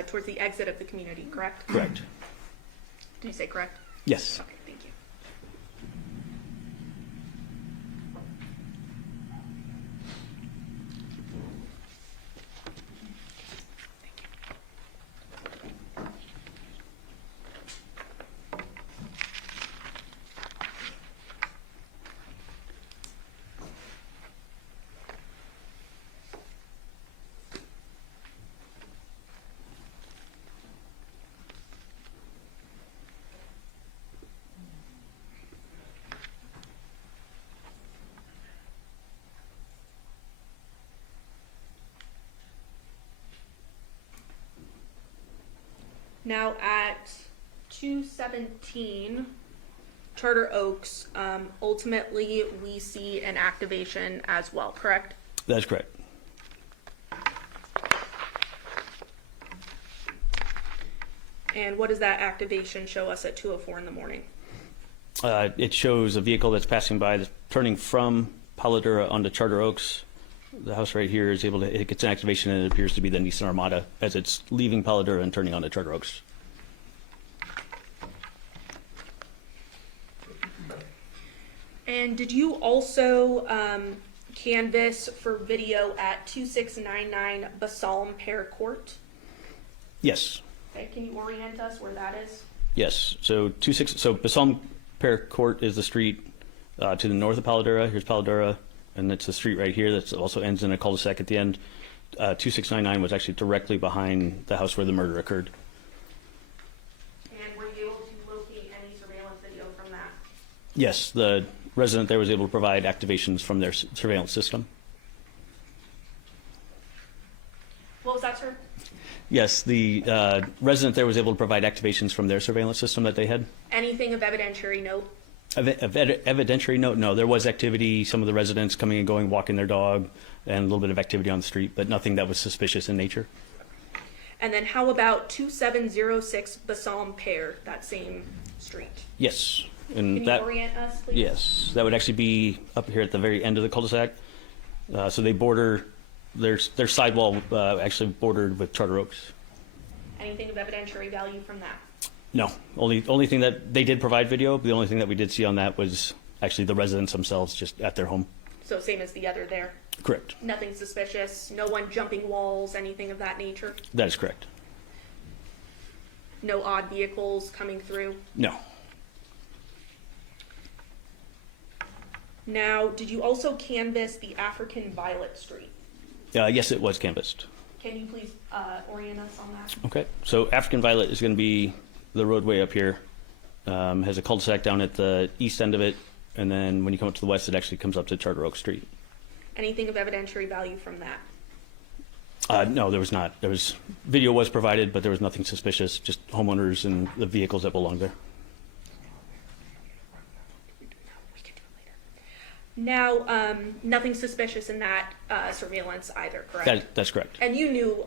towards the exit of the community, correct? Correct. Did you say correct? Yes. Okay, thank you. Now at 217 Charter Oaks, ultimately we see an activation as well, correct? That's correct. And what does that activation show us at 2:04 in the morning? It shows a vehicle that's passing by, that's turning from Paladura onto Charter Oaks. The house right here is able to, it gets an activation, and it appears to be the Nissan Armada as it's leaving Paladura and turning onto Charter Oaks. And did you also canvass for video at 2699 Basalm Pear Court? Yes. Okay, can you orient us where that is? Yes. So Basalm Pear Court is the street to the north of Paladura. Here's Paladura, and it's the street right here that also ends in a cul-de-sac at the end. 2699 was actually directly behind the house where the murder occurred. And were you able to locate any surveillance video from that? Yes, the resident there was able to provide activations from their surveillance system. What was that, sir? Yes, the resident there was able to provide activations from their surveillance system that they had. Anything of evidentiary note? Evidentiary note, no. There was activity, some of the residents coming and going, walking their dog, and a little bit of activity on the street, but nothing that was suspicious in nature. And then how about 2706 Basalm Pear, that same street? Yes. Can And you that, orient us, please? yes, that would actually be up here at the very end of the cul-de-sac. So they border, their sidewall actually bordered with Charter Oaks. Anything of evidentiary value from that? No, only thing that they did provide video. The only thing that we did see on that was actually the residents themselves just at their home. So same as the other there? Correct. Nothing suspicious, no one jumping walls, anything of that nature? That is correct. No odd vehicles coming through? No. Now, did you also canvass the African Violet Street? Yes, it was canvassed. Can you please orient us on that? Okay, so African Violet is going to be the roadway up here. Has a cul-de-sac down at the east end of it, and then when you come up to the west, it actually comes up to Charter Oak Street. Anything of evidentiary value from that? No, there was not. There was video was provided, but there was nothing suspicious. Just homeowners and the vehicles that belong there. We can do it later. Now, nothing suspicious in that surveillance either, correct? That's correct. And you knew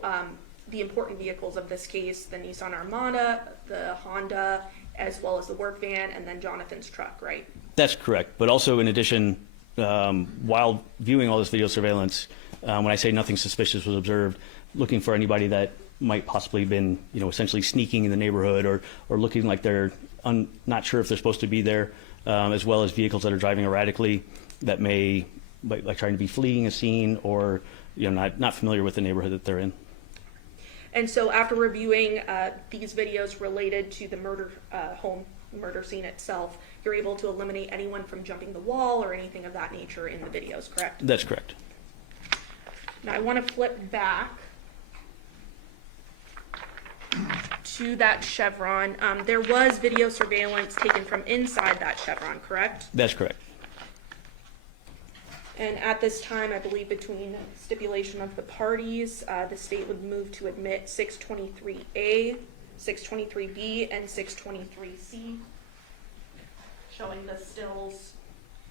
the important vehicles of this case, the Nissan Armada, the Honda, as well as the work van, and then Jonathan's truck, right? That's correct. But also, in addition, while viewing all this video surveillance, when I say nothing suspicious was observed, looking for anybody that might possibly been, essentially sneaking in the neighborhood or looking like they're not sure if they're supposed to be there, as well as vehicles that are driving erratically that may, like trying to be fleeing a scene or, not familiar with the neighborhood that they're in. And so after reviewing these videos related to the murder murder scene itself, you're able to eliminate anyone from jumping the wall or anything of that nature in the videos, correct? That's correct. Now I want to flip back to that chevron. There was video surveillance taken from inside that chevron, correct? That's correct. And at this time, I believe between stipulation of the parties, the state would move to admit 623A, 623B, and 623C, showing the stills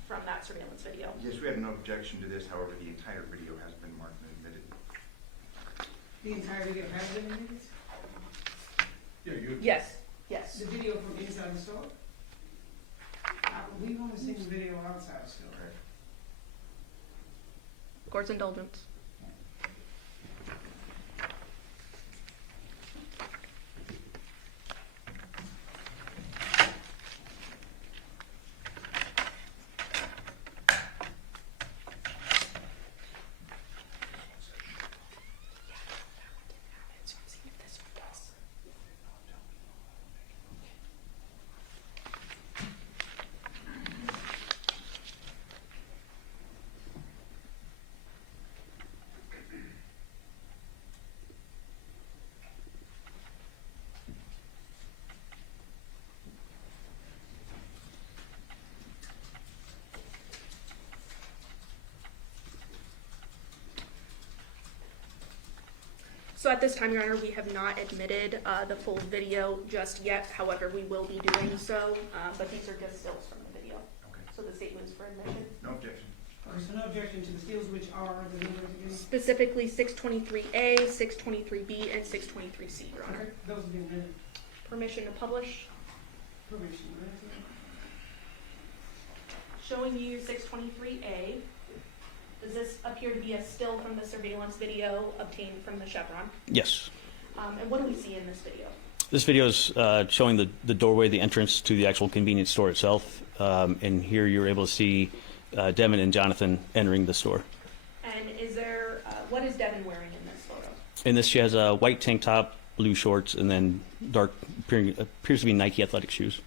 from that surveillance video. Yes, we have no objection to this, however, the entire video has been marked and admitted. The entire video has been released? Yes, yes. The video from inside the store? We've only seen the video outside still, right? Court's indulgence. So at this time, Your Honor, we have not admitted the full video just yet. However, we will be doing so, but these are just stills from the video. Okay. So the statements for admission. No objection. Okay, so no objection to the stills, which are the numbers again? Specifically 623A, 623B, and 623C, Your Honor. Okay, those have been admitted. Permission to publish. Permission, granted. Showing you 623A. Does this appear to be a still from the surveillance video obtained from the Chevron? Yes. And what do we see in this video? This video is showing the doorway, the entrance to the actual convenience store itself. And here you're able to see Devyn and Jonathan entering the store. And is there, what is Devyn wearing in this photo? In this, she has a white tank top, blue shorts, and then dark, appears to be Nike athletic shoes.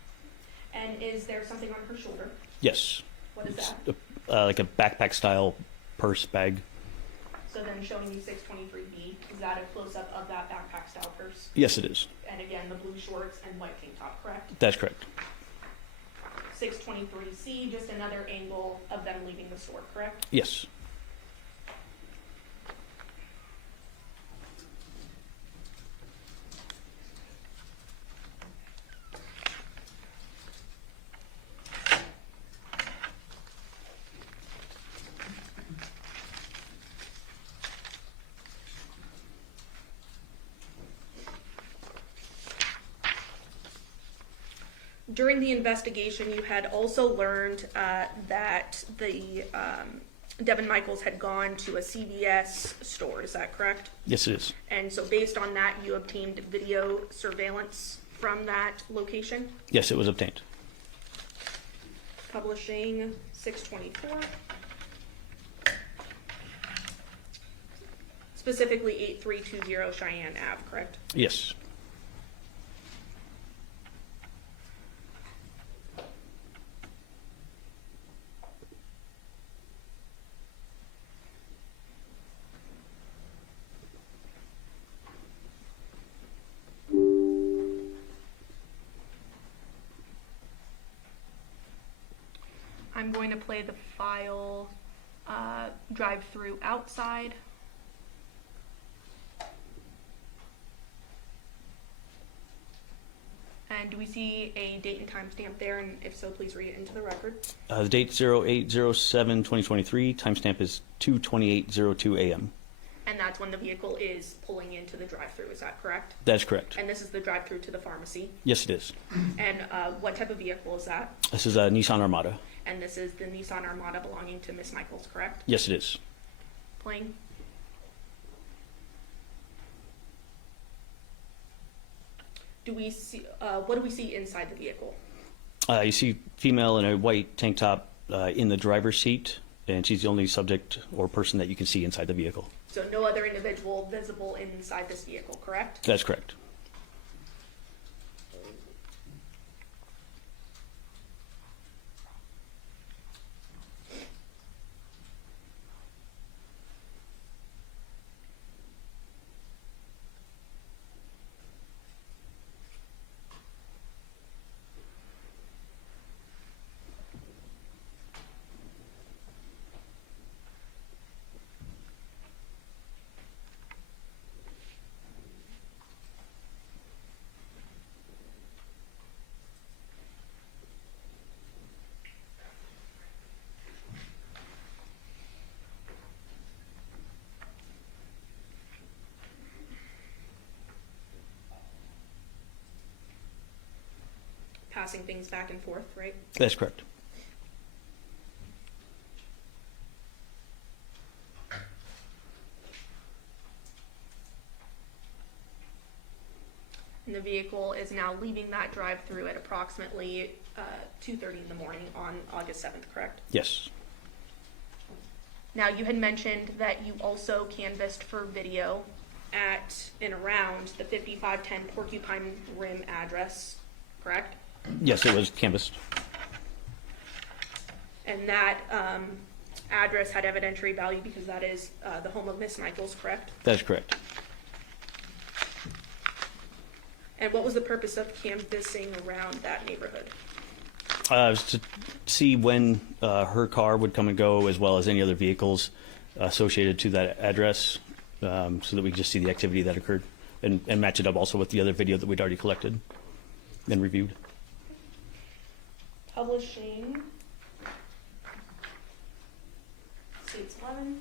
And is there something on her shoulder? Yes. What is It's that? like a backpack style purse bag. So then showing you 623B, is that a close-up of that backpack style purse? Yes, it is. And again, the blue shorts and white tank top, correct? That's correct. 623C, just another angle of them leaving the store, correct? Yes. During the investigation, you had also learned that the Devyn Michaels had gone to a CVS store, is that correct? Yes, it is. And so based on that, you obtained video surveillance from that location, Yes, it was obtained. publishing 624. Specifically 8320 Cheyenne Ave, correct? Yes. I'm going to play the file drive-through outside. And do we see a date and time stamp there? And if so, please read it into the record. The date 08/07/2023. Timestamp is 2:28:02 a.m. And that's when the vehicle is pulling into the drive-through, is that correct? That's correct. And this is the drive-through to the pharmacy. Yes, it is. And what type of vehicle is that? This is a Nissan Armada. And this is the Nissan Armada belonging to Miss Michaels, correct? Yes, it is. Playing. Do we see, what do we see inside the vehicle? You see female in a white tank top in the driver's seat, and she's the only subject or person that you can see inside the vehicle. So no other individual visible inside this vehicle, correct? That's correct. Passing things back and forth, right? That's correct. And the vehicle is now leaving that drive-through at approximately 2:30 in the morning on August 7th, correct? Yes. Now, you had mentioned that you also canvassed for video at and around the 5510 Porcupine Rim address, correct? Yes, it was canvassed. And that address had evidentiary value because that is the home of Miss Michaels, correct? That's correct. And what was the purpose of canvassing around that neighborhood? It was to see when her car would come and go, as well as any other vehicles associated to that address. so that we can just see the activity that occurred and match it up also with the other video that we'd already collected and reviewed. Publishing. States 11.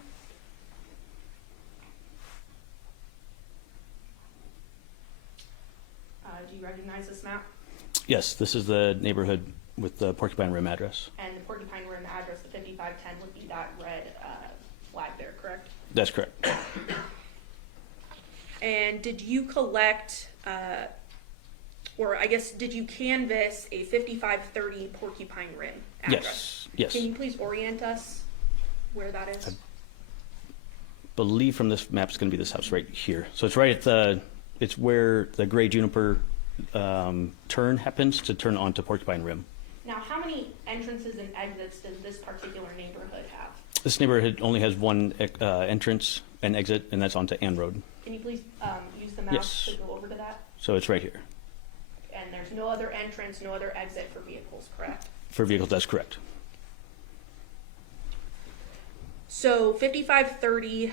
Do you recognize this map? Yes, this is the neighborhood with the Porcupine Rim address. And the Porcupine Rim address, the 5510, would be that red flag there, correct? That's correct. And did you collect, or I guess, did you canvass a 5530 Porcupine Rim address? Yes. Can you please orient us where that is? Believe from this map it's going to be this house right here. So it's right at it's where the gray juniper turn happens to turn onto Porcupine Rim. Now, how many entrances and exits does this particular neighborhood have? This neighborhood only has one entrance and exit, and that's onto Ann Road. Can you please use the mouse Yes. to go over to that? So it's right here. And there's no other entrance, no other exit for vehicles, correct? For vehicles, that's correct. So 5530,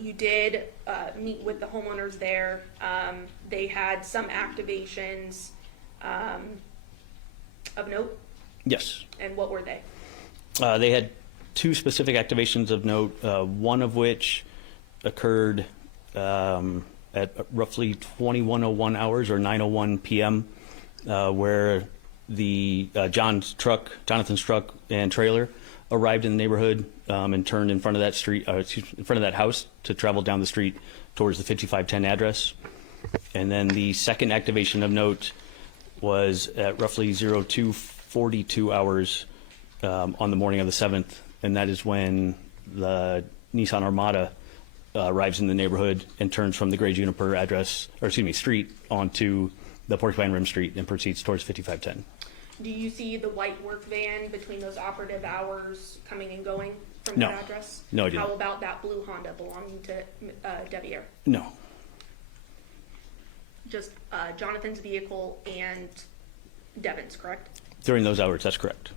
you did meet with the homeowners there. They had some activations of note, Yes. and what were they? They had two specific activations of note, one of which occurred at roughly 21:01 hours or 9:01 p.m., where the Jonathan's truck and trailer arrived in the neighborhood and turned in front of that street, in front of that house to travel down the street towards the 5510 address. And then the second activation of note was at roughly 02:42 hours on the morning of the 7th, and that is when the Nissan Armada arrives in the neighborhood and turns from the Gray Juniper street onto the Porcupine Rim Street and proceeds towards 5510. Do you see the white work van between those operative hours coming and going from No. that address? No, I didn't. How about that blue Honda belonging to Devyn? No. Just Jonathan's vehicle and Devyn's, correct? During those hours, that's correct.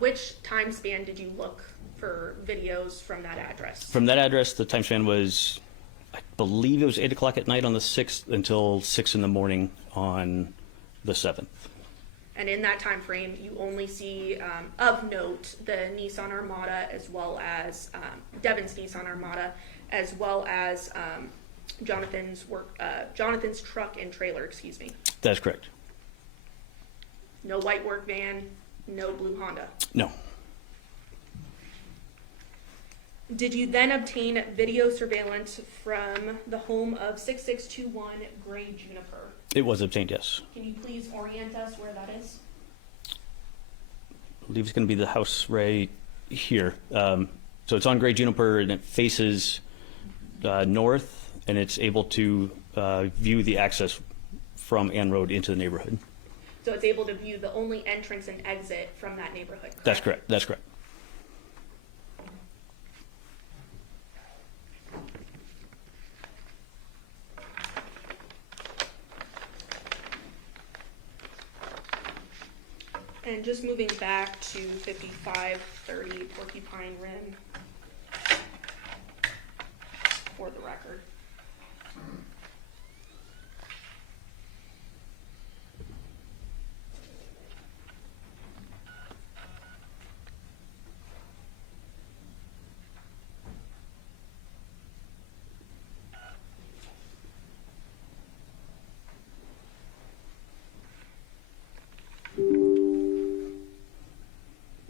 Which time span did you look for videos from that address? From that address, the time span was, I believe it was 8 o'clock at night on the 6th until 6 in the morning on the 7th. And in that time frame, you only see, of note, the Nissan Armada, as well as Devyn's Nissan Armada, as well as Jonathan's truck and trailer. Excuse me. That's correct. No white work van, no blue Honda. No. Did you then obtain video surveillance from the home of 6621 Gray Juniper? It was obtained, yes. Can you please orient us where that is? I believe it's going to be the house right here. So it's on Gray Juniper and it faces north, and it's able to view the access from Ann Road into the neighborhood. So it's able to view the only entrance and exit from that neighborhood, correct? That's correct. That's correct. And just moving back to 5530 Porcupine Rim for the record.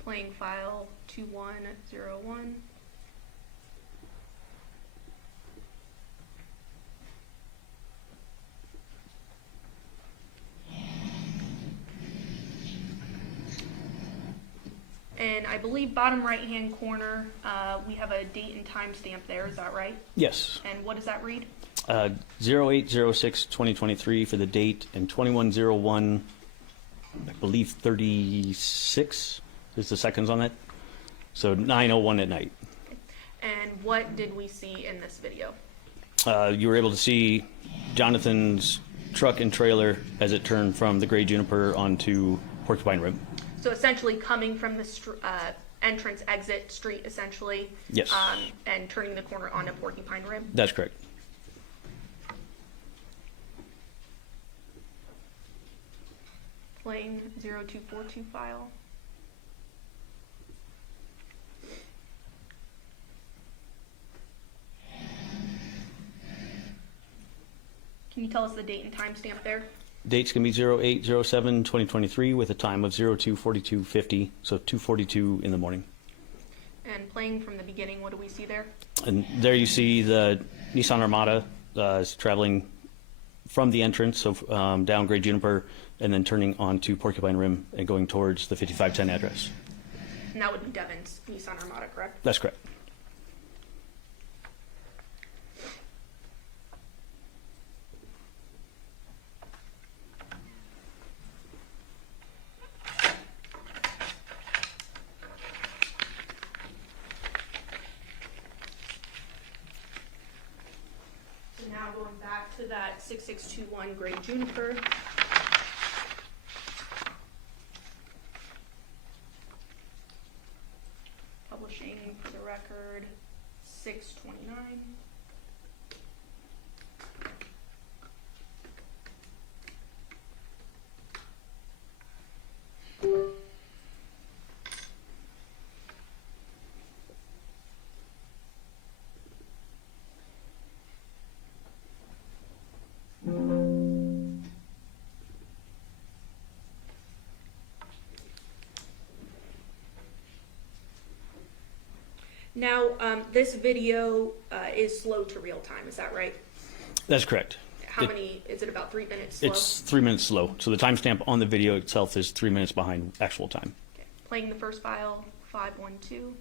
Playing file 2101. And I believe bottom right-hand corner, we have a date and time stamp there, is that right? Yes. And what does that read? 08/06/2023 for the date, and 2101, I believe 36 is the seconds on it. So 9:01 at night. And what did we see in this video? You were able to see Jonathan's truck and trailer as it turned from the Gray Juniper onto Porcupine Rim. So essentially coming from the entrance exit street essentially. Yes. And turning the corner onto Porcupine Rim. That's correct. Playing 0242 file. Can you tell us the date and timestamp there? Date's going to be 08/07/2023 with a time of 02/42/50, so 2:42 in the morning. And playing from the beginning, what do we see there? And there you see the Nissan Armada is traveling from the entrance of down Great Juniper and then turning onto Porcupine Rim and going towards the 5510 address. And that would be Devyn's Nissan Armada, correct? That's correct. So now going back to that 6621 Great Juniper. Publishing for the record 629. Now, this video is slow to real time, is that right? That's correct. How many, is it about 3 minutes slow? It's 3 minutes slow. So the timestamp on the video itself is 3 minutes behind actual time. Okay. Playing the first file, 512.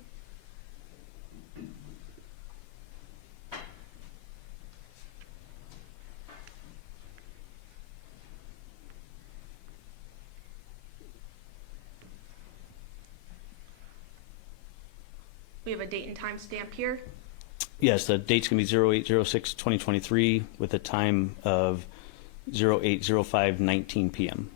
We have a date and time stamp here. Yes, the date's going to be 08/06/2023 with a time of 08/05/19 p.m.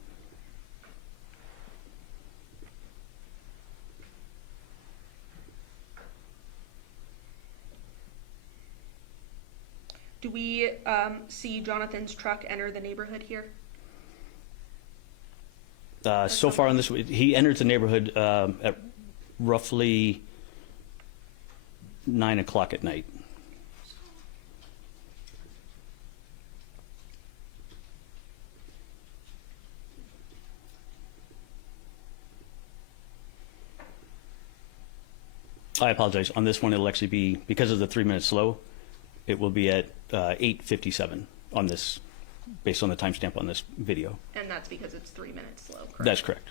Do we see Jonathan's truck enter the neighborhood here? So far on this, he entered the neighborhood at roughly 9 o'clock at night. I apologize. On this one, it'll actually be, because of the 3 minutes slow, it will be at 8:57 on this, based on the timestamp on this video. And that's because it's 3 minutes slow, correct? That's correct.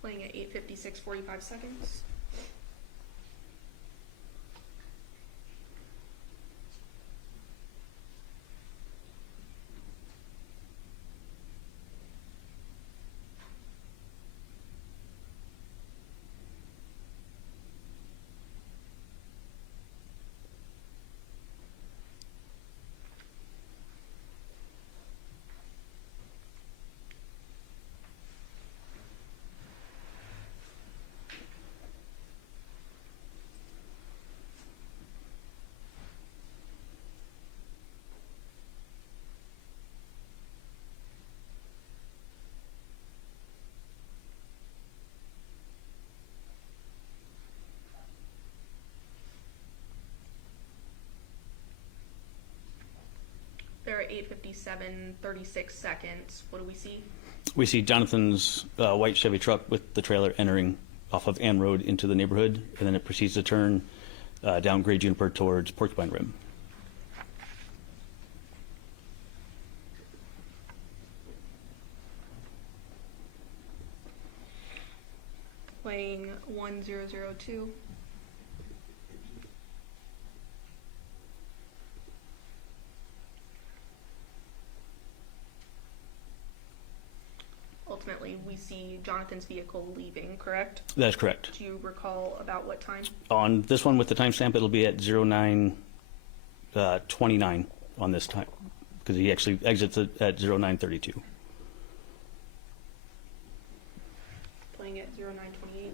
Playing at 8:56, 45 seconds. They're at 8:57, 36 seconds. What do we see? We see Jonathan's white Chevy truck with the trailer entering off of Ann Road into the neighborhood, and then it proceeds to turn down Great Juniper towards Porcupine Rim. Playing Playing 1002. Ultimately, we see Jonathan's vehicle leaving, correct? That is correct. Do you recall about what time? On this one with the timestamp, it'll be at 09:29 on this time, because he actually exits it at 09:32. Playing at 0928.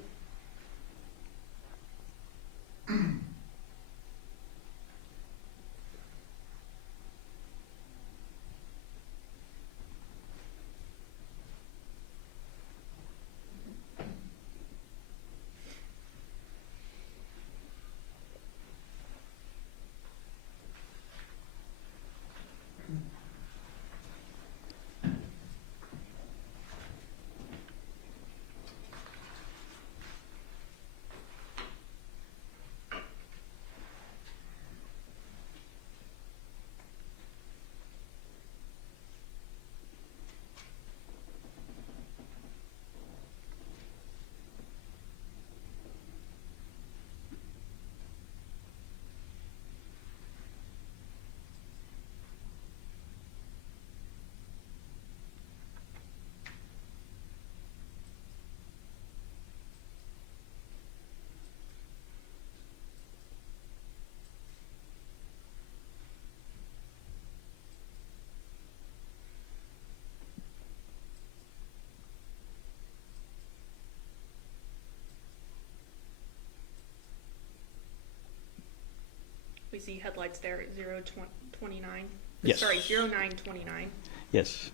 We see headlights there at 029. Yes. Sorry, 0929. Yes.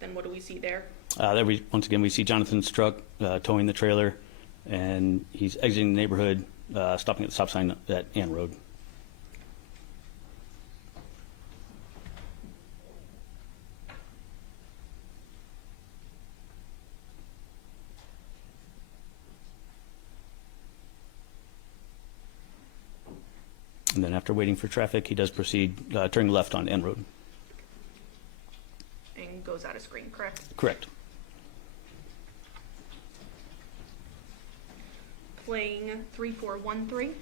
Then what do we see there? Once again, we see Jonathan's truck towing the trailer, and he's exiting the neighborhood, stopping at the stop sign at Ann Road. And then after waiting for traffic, he does proceed turning left on N Road. And goes out of screen, correct? Correct. Playing 3413.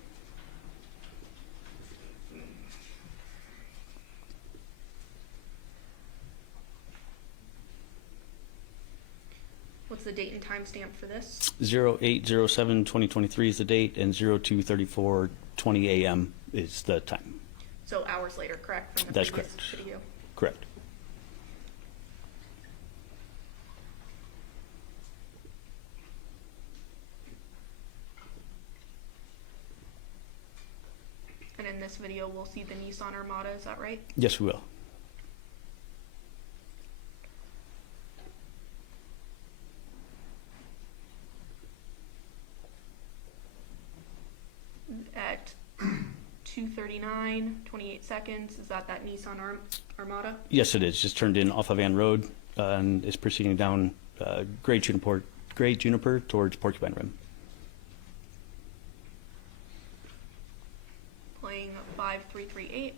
What's the date and time stamp for this? 08/07/2023 is the date, and 02/34/20 a.m. is the time. So hours later, correct? From the That's previous correct. video. Correct. And in this video, we'll see the Nissan Armada, is that right? Yes, we will. At 2:39, 28 seconds, is that Nissan Armada? Yes, it is. Just turned in off of Ann Road and is proceeding down Great Juniper towards Porcupine Rim. Playing 5338.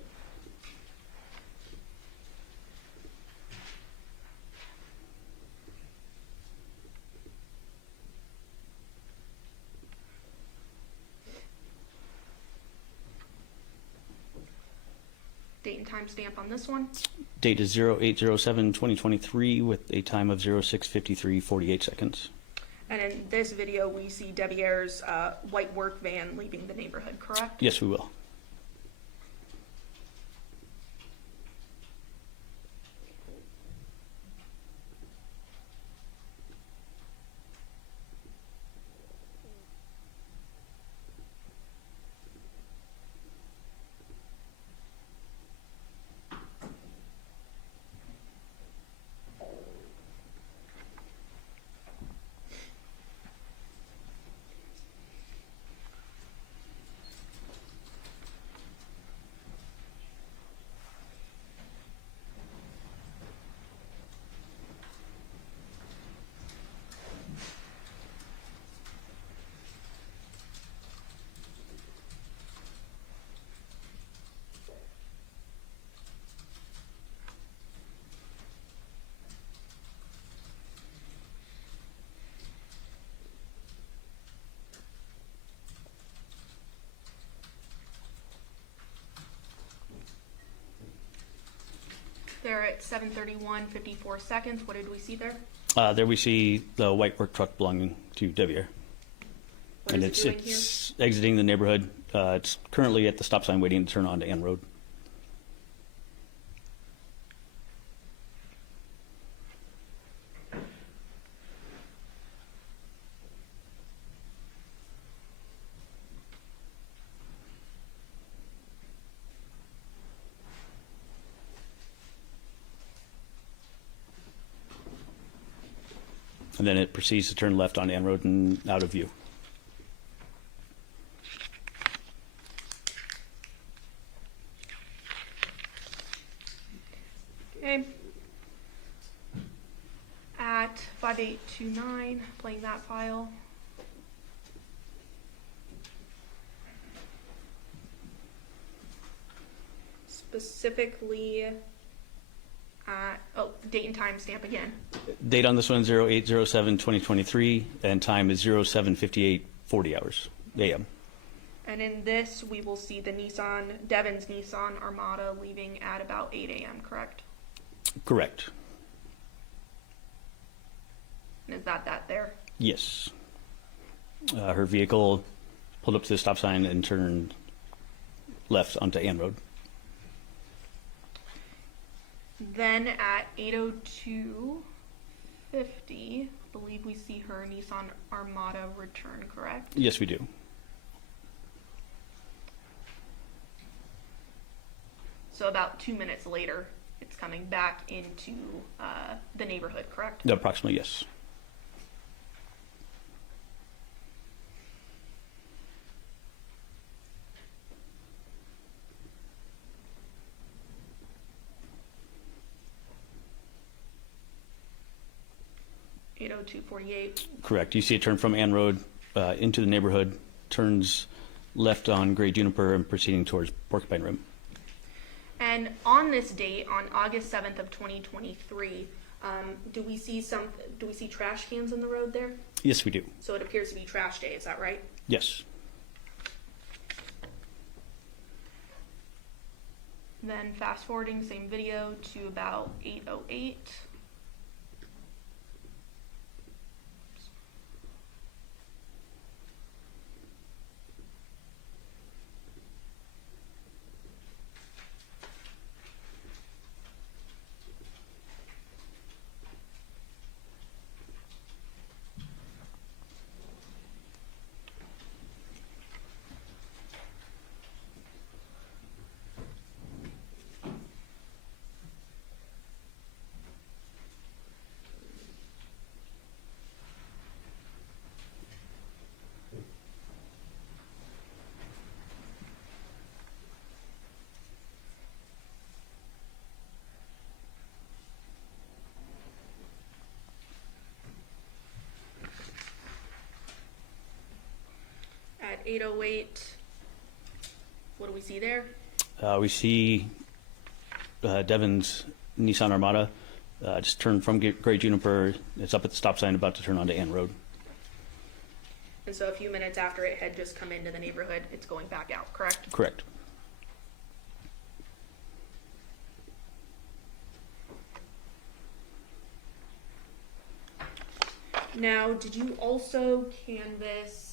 Date and time stamp on this one. Date is 08/07/2023 with a time of 06:53:48 seconds. And in this video, we see Devier's white work van leaving the neighborhood, correct? Yes, we will. there at 7:31:54. What did we see there? There we see the white work truck belonging to Devier. What And is it doing here? it's exiting the neighborhood. It's currently at the stop sign waiting to turn onto Ann Road. And then it proceeds to turn left on Ann Road and out of view. Okay. At 5829, playing that file. Specifically at, oh, date and time stamp again. Date on this one, 08/07/2023, and time is 07:58:40 hours, a.m. And in this, we will see the Devyn's Nissan Armada leaving at about 8 a.m., correct? Correct. And is that there? Yes. Her vehicle pulled up to the stop sign and turned left onto Ann Road. Then at 8:02:50, I believe we see her Nissan Armada return, correct? Yes, we do. So about 2 minutes later, it's coming back into the neighborhood, correct? Approximately, yes. Eight oh two 48. Correct. You see it turn from Ann Road into the neighborhood, turns left on Gray Juniper and proceeding towards Porcupine Rim. And on this date, on August 7th of 2023, do we see trash cans in the road there? Yes, we do. So it appears to be trash day, is that right? Yes. Then fast forwarding, same video to about 8:08. At 8:08, what do we see there? We see Devyn's Nissan Armada just turned from Gray Juniper. It's up at the stop sign, about to turn onto Ann Road. And so a few minutes after it had just come into the neighborhood, it's going back out, correct? Correct. Now, did you also canvass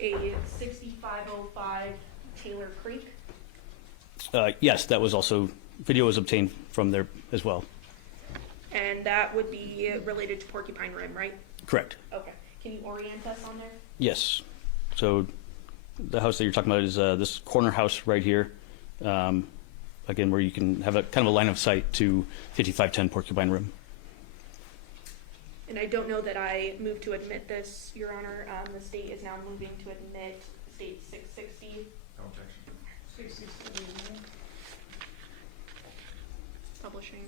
a 6505 Taylor Creek? Yes, that was also, video was obtained from there as well. And that would be related to Porcupine Rim, right? Correct. Okay. Can you orient us on there? Yes. So the house that you're talking about is this corner house right here. Again, where you can have a kind of a line of sight to 5510 Porcupine Rim. And I don't know that I moved to admit this, Your Honor. The state is now moving to admit state 660 No objection. 660. publishing.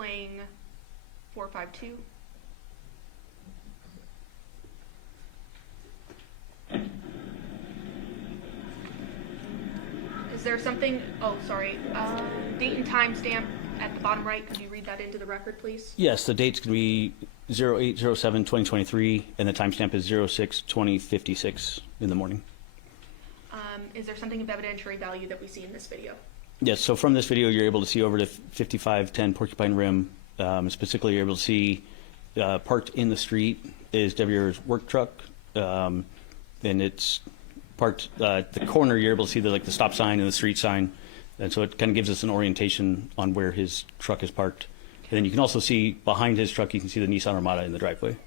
Playing 452. Is there something, oh, sorry, date and time stamp at the bottom right? Could you read that into the record, please? Yes, the date's going to be 08/07/2023, and the timestamp is 06/2056 in the morning. Is there something of evidentiary value that we see in this video? Yes, so from this video, you're able to see over to 5510 Porcupine Rim. Specifically, you're able to see parked in the street is Devier's work truck, and it's parked at the corner. You're able to see the stop sign and the street sign, and so it kind of gives us an orientation on where his truck is parked. And then you can also see behind his truck, you can see the Nissan Armada in the driveway.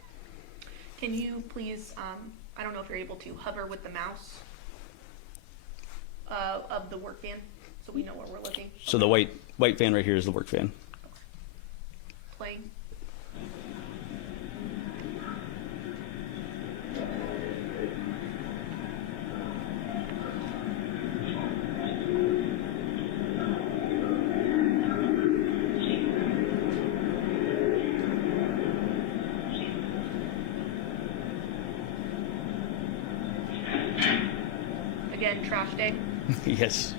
Can you please, I don't know if you're able to hover with the mouse of the work van so we know where we're looking? So the white van right here is the work van. Playing. Again, trash day. Yes.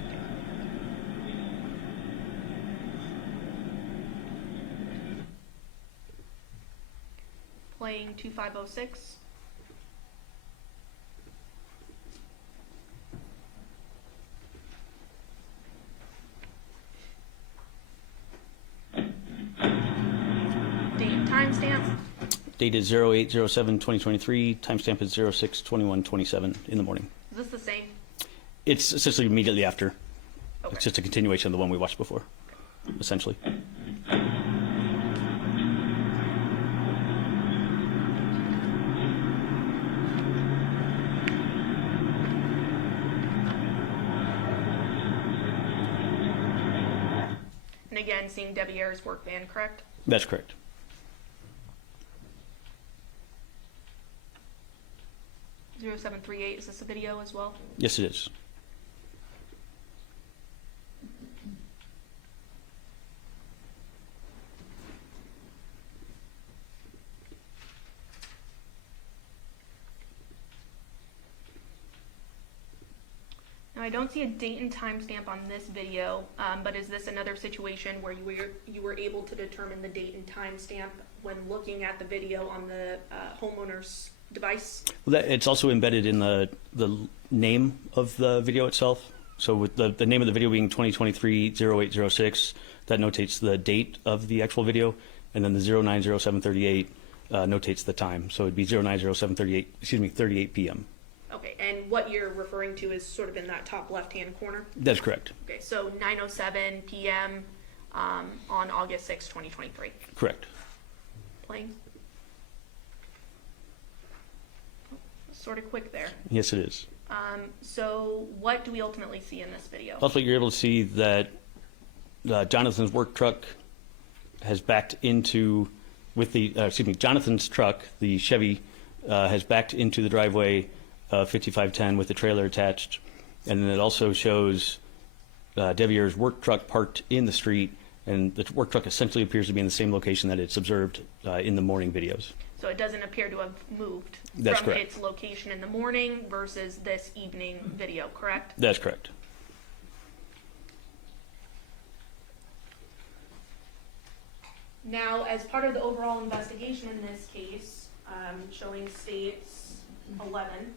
Playing 2506. Date and timestamp. Date is 08/07/2023. Timestamp is 06/21/27 in the morning. Is this the same? It's essentially immediately after. Okay. It's just a continuation of the one we watched before, essentially. And again, seeing Devier's work van, correct? That's correct. .0738, is this a video as well? Yes, it is. Now, I don't see a date and timestamp on this video, but is this another situation where you were able to determine the date and timestamp when looking at the video on the homeowner's device? Well, it's also embedded in the name of the video itself. So with the name of the video being 2023-0806, that notates the date of the actual video, and then the 09/07/38 notates the time. So it'd be 09/07/38 p.m. Okay, and what you're referring to is sort of in that top left-hand corner? That's correct. Okay, so 9:07 p.m. On August 6, 2023. Correct. Playing. Sort of quick there. Yes, it is. So what do we ultimately see in this video? Also, you're able to see that Jonathan's work truck has backed into, Jonathan's truck, the Chevy, has backed into the driveway 5510 with the trailer attached. And then it also shows Devier's work truck parked in the street, and the work truck essentially appears to be in the same location that it's observed in the morning videos. So it doesn't appear to have moved That's from correct. its location in the morning versus this evening video, correct? That's correct. Now, as part of the overall investigation in this case, showing states 11,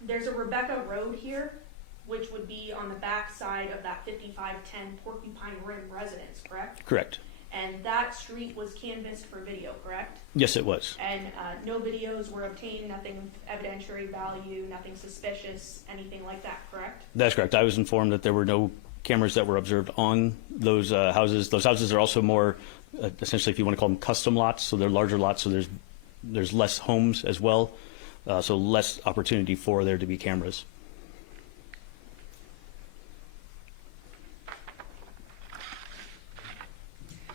there's a Rebecca Road here, which would be on the back side of that 5510 Porcupine Rim residence, correct? Correct. And that street was canvassed for video, correct? Yes, it was. And no videos were obtained, nothing of evidentiary value, nothing suspicious, anything like that, correct? That's correct. I was informed that there were no cameras that were observed on those houses. Those houses are also more, essentially, if you want to call them custom lots, so they're larger lots, so there's less homes as well, so less opportunity for there to be cameras.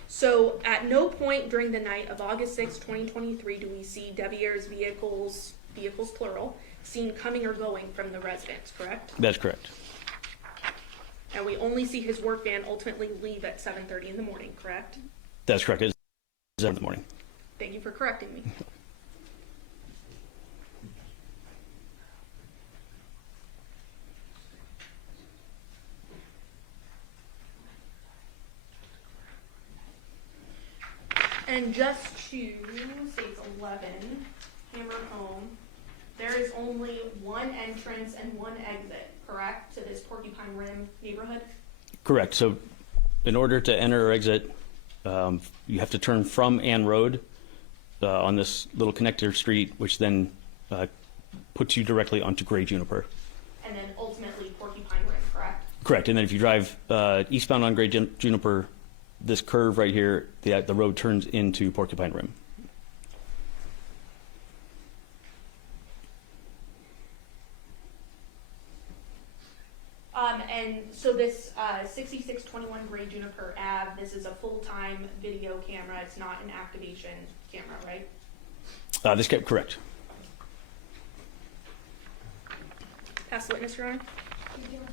So at no point during the night of August 6, 2023, do we see Devier's vehicles plural, seen coming or going from the residence, correct? That's correct. And we only see his work van ultimately leave at 7:30 in the morning, correct? That's correct. It's 7 in the morning. Thank you for correcting me. And just to say it's 11, hammer home, there is only one entrance and one exit, correct, to this Porcupine Rim neighborhood? Correct. So in order to enter or exit, you have to turn from Ann Road on this little connector street, which then puts you directly onto Gray Juniper. And then ultimately Porcupine Rim, correct? Correct. And then if you drive eastbound on Gray Juniper, this curve right here, the road turns into Porcupine Rim. And so this 6621 Gray Juniper Ave, this is a full-time video camera. It's not an activation camera, right? This kept correct. Pass the witness, Your Honor. Can you give a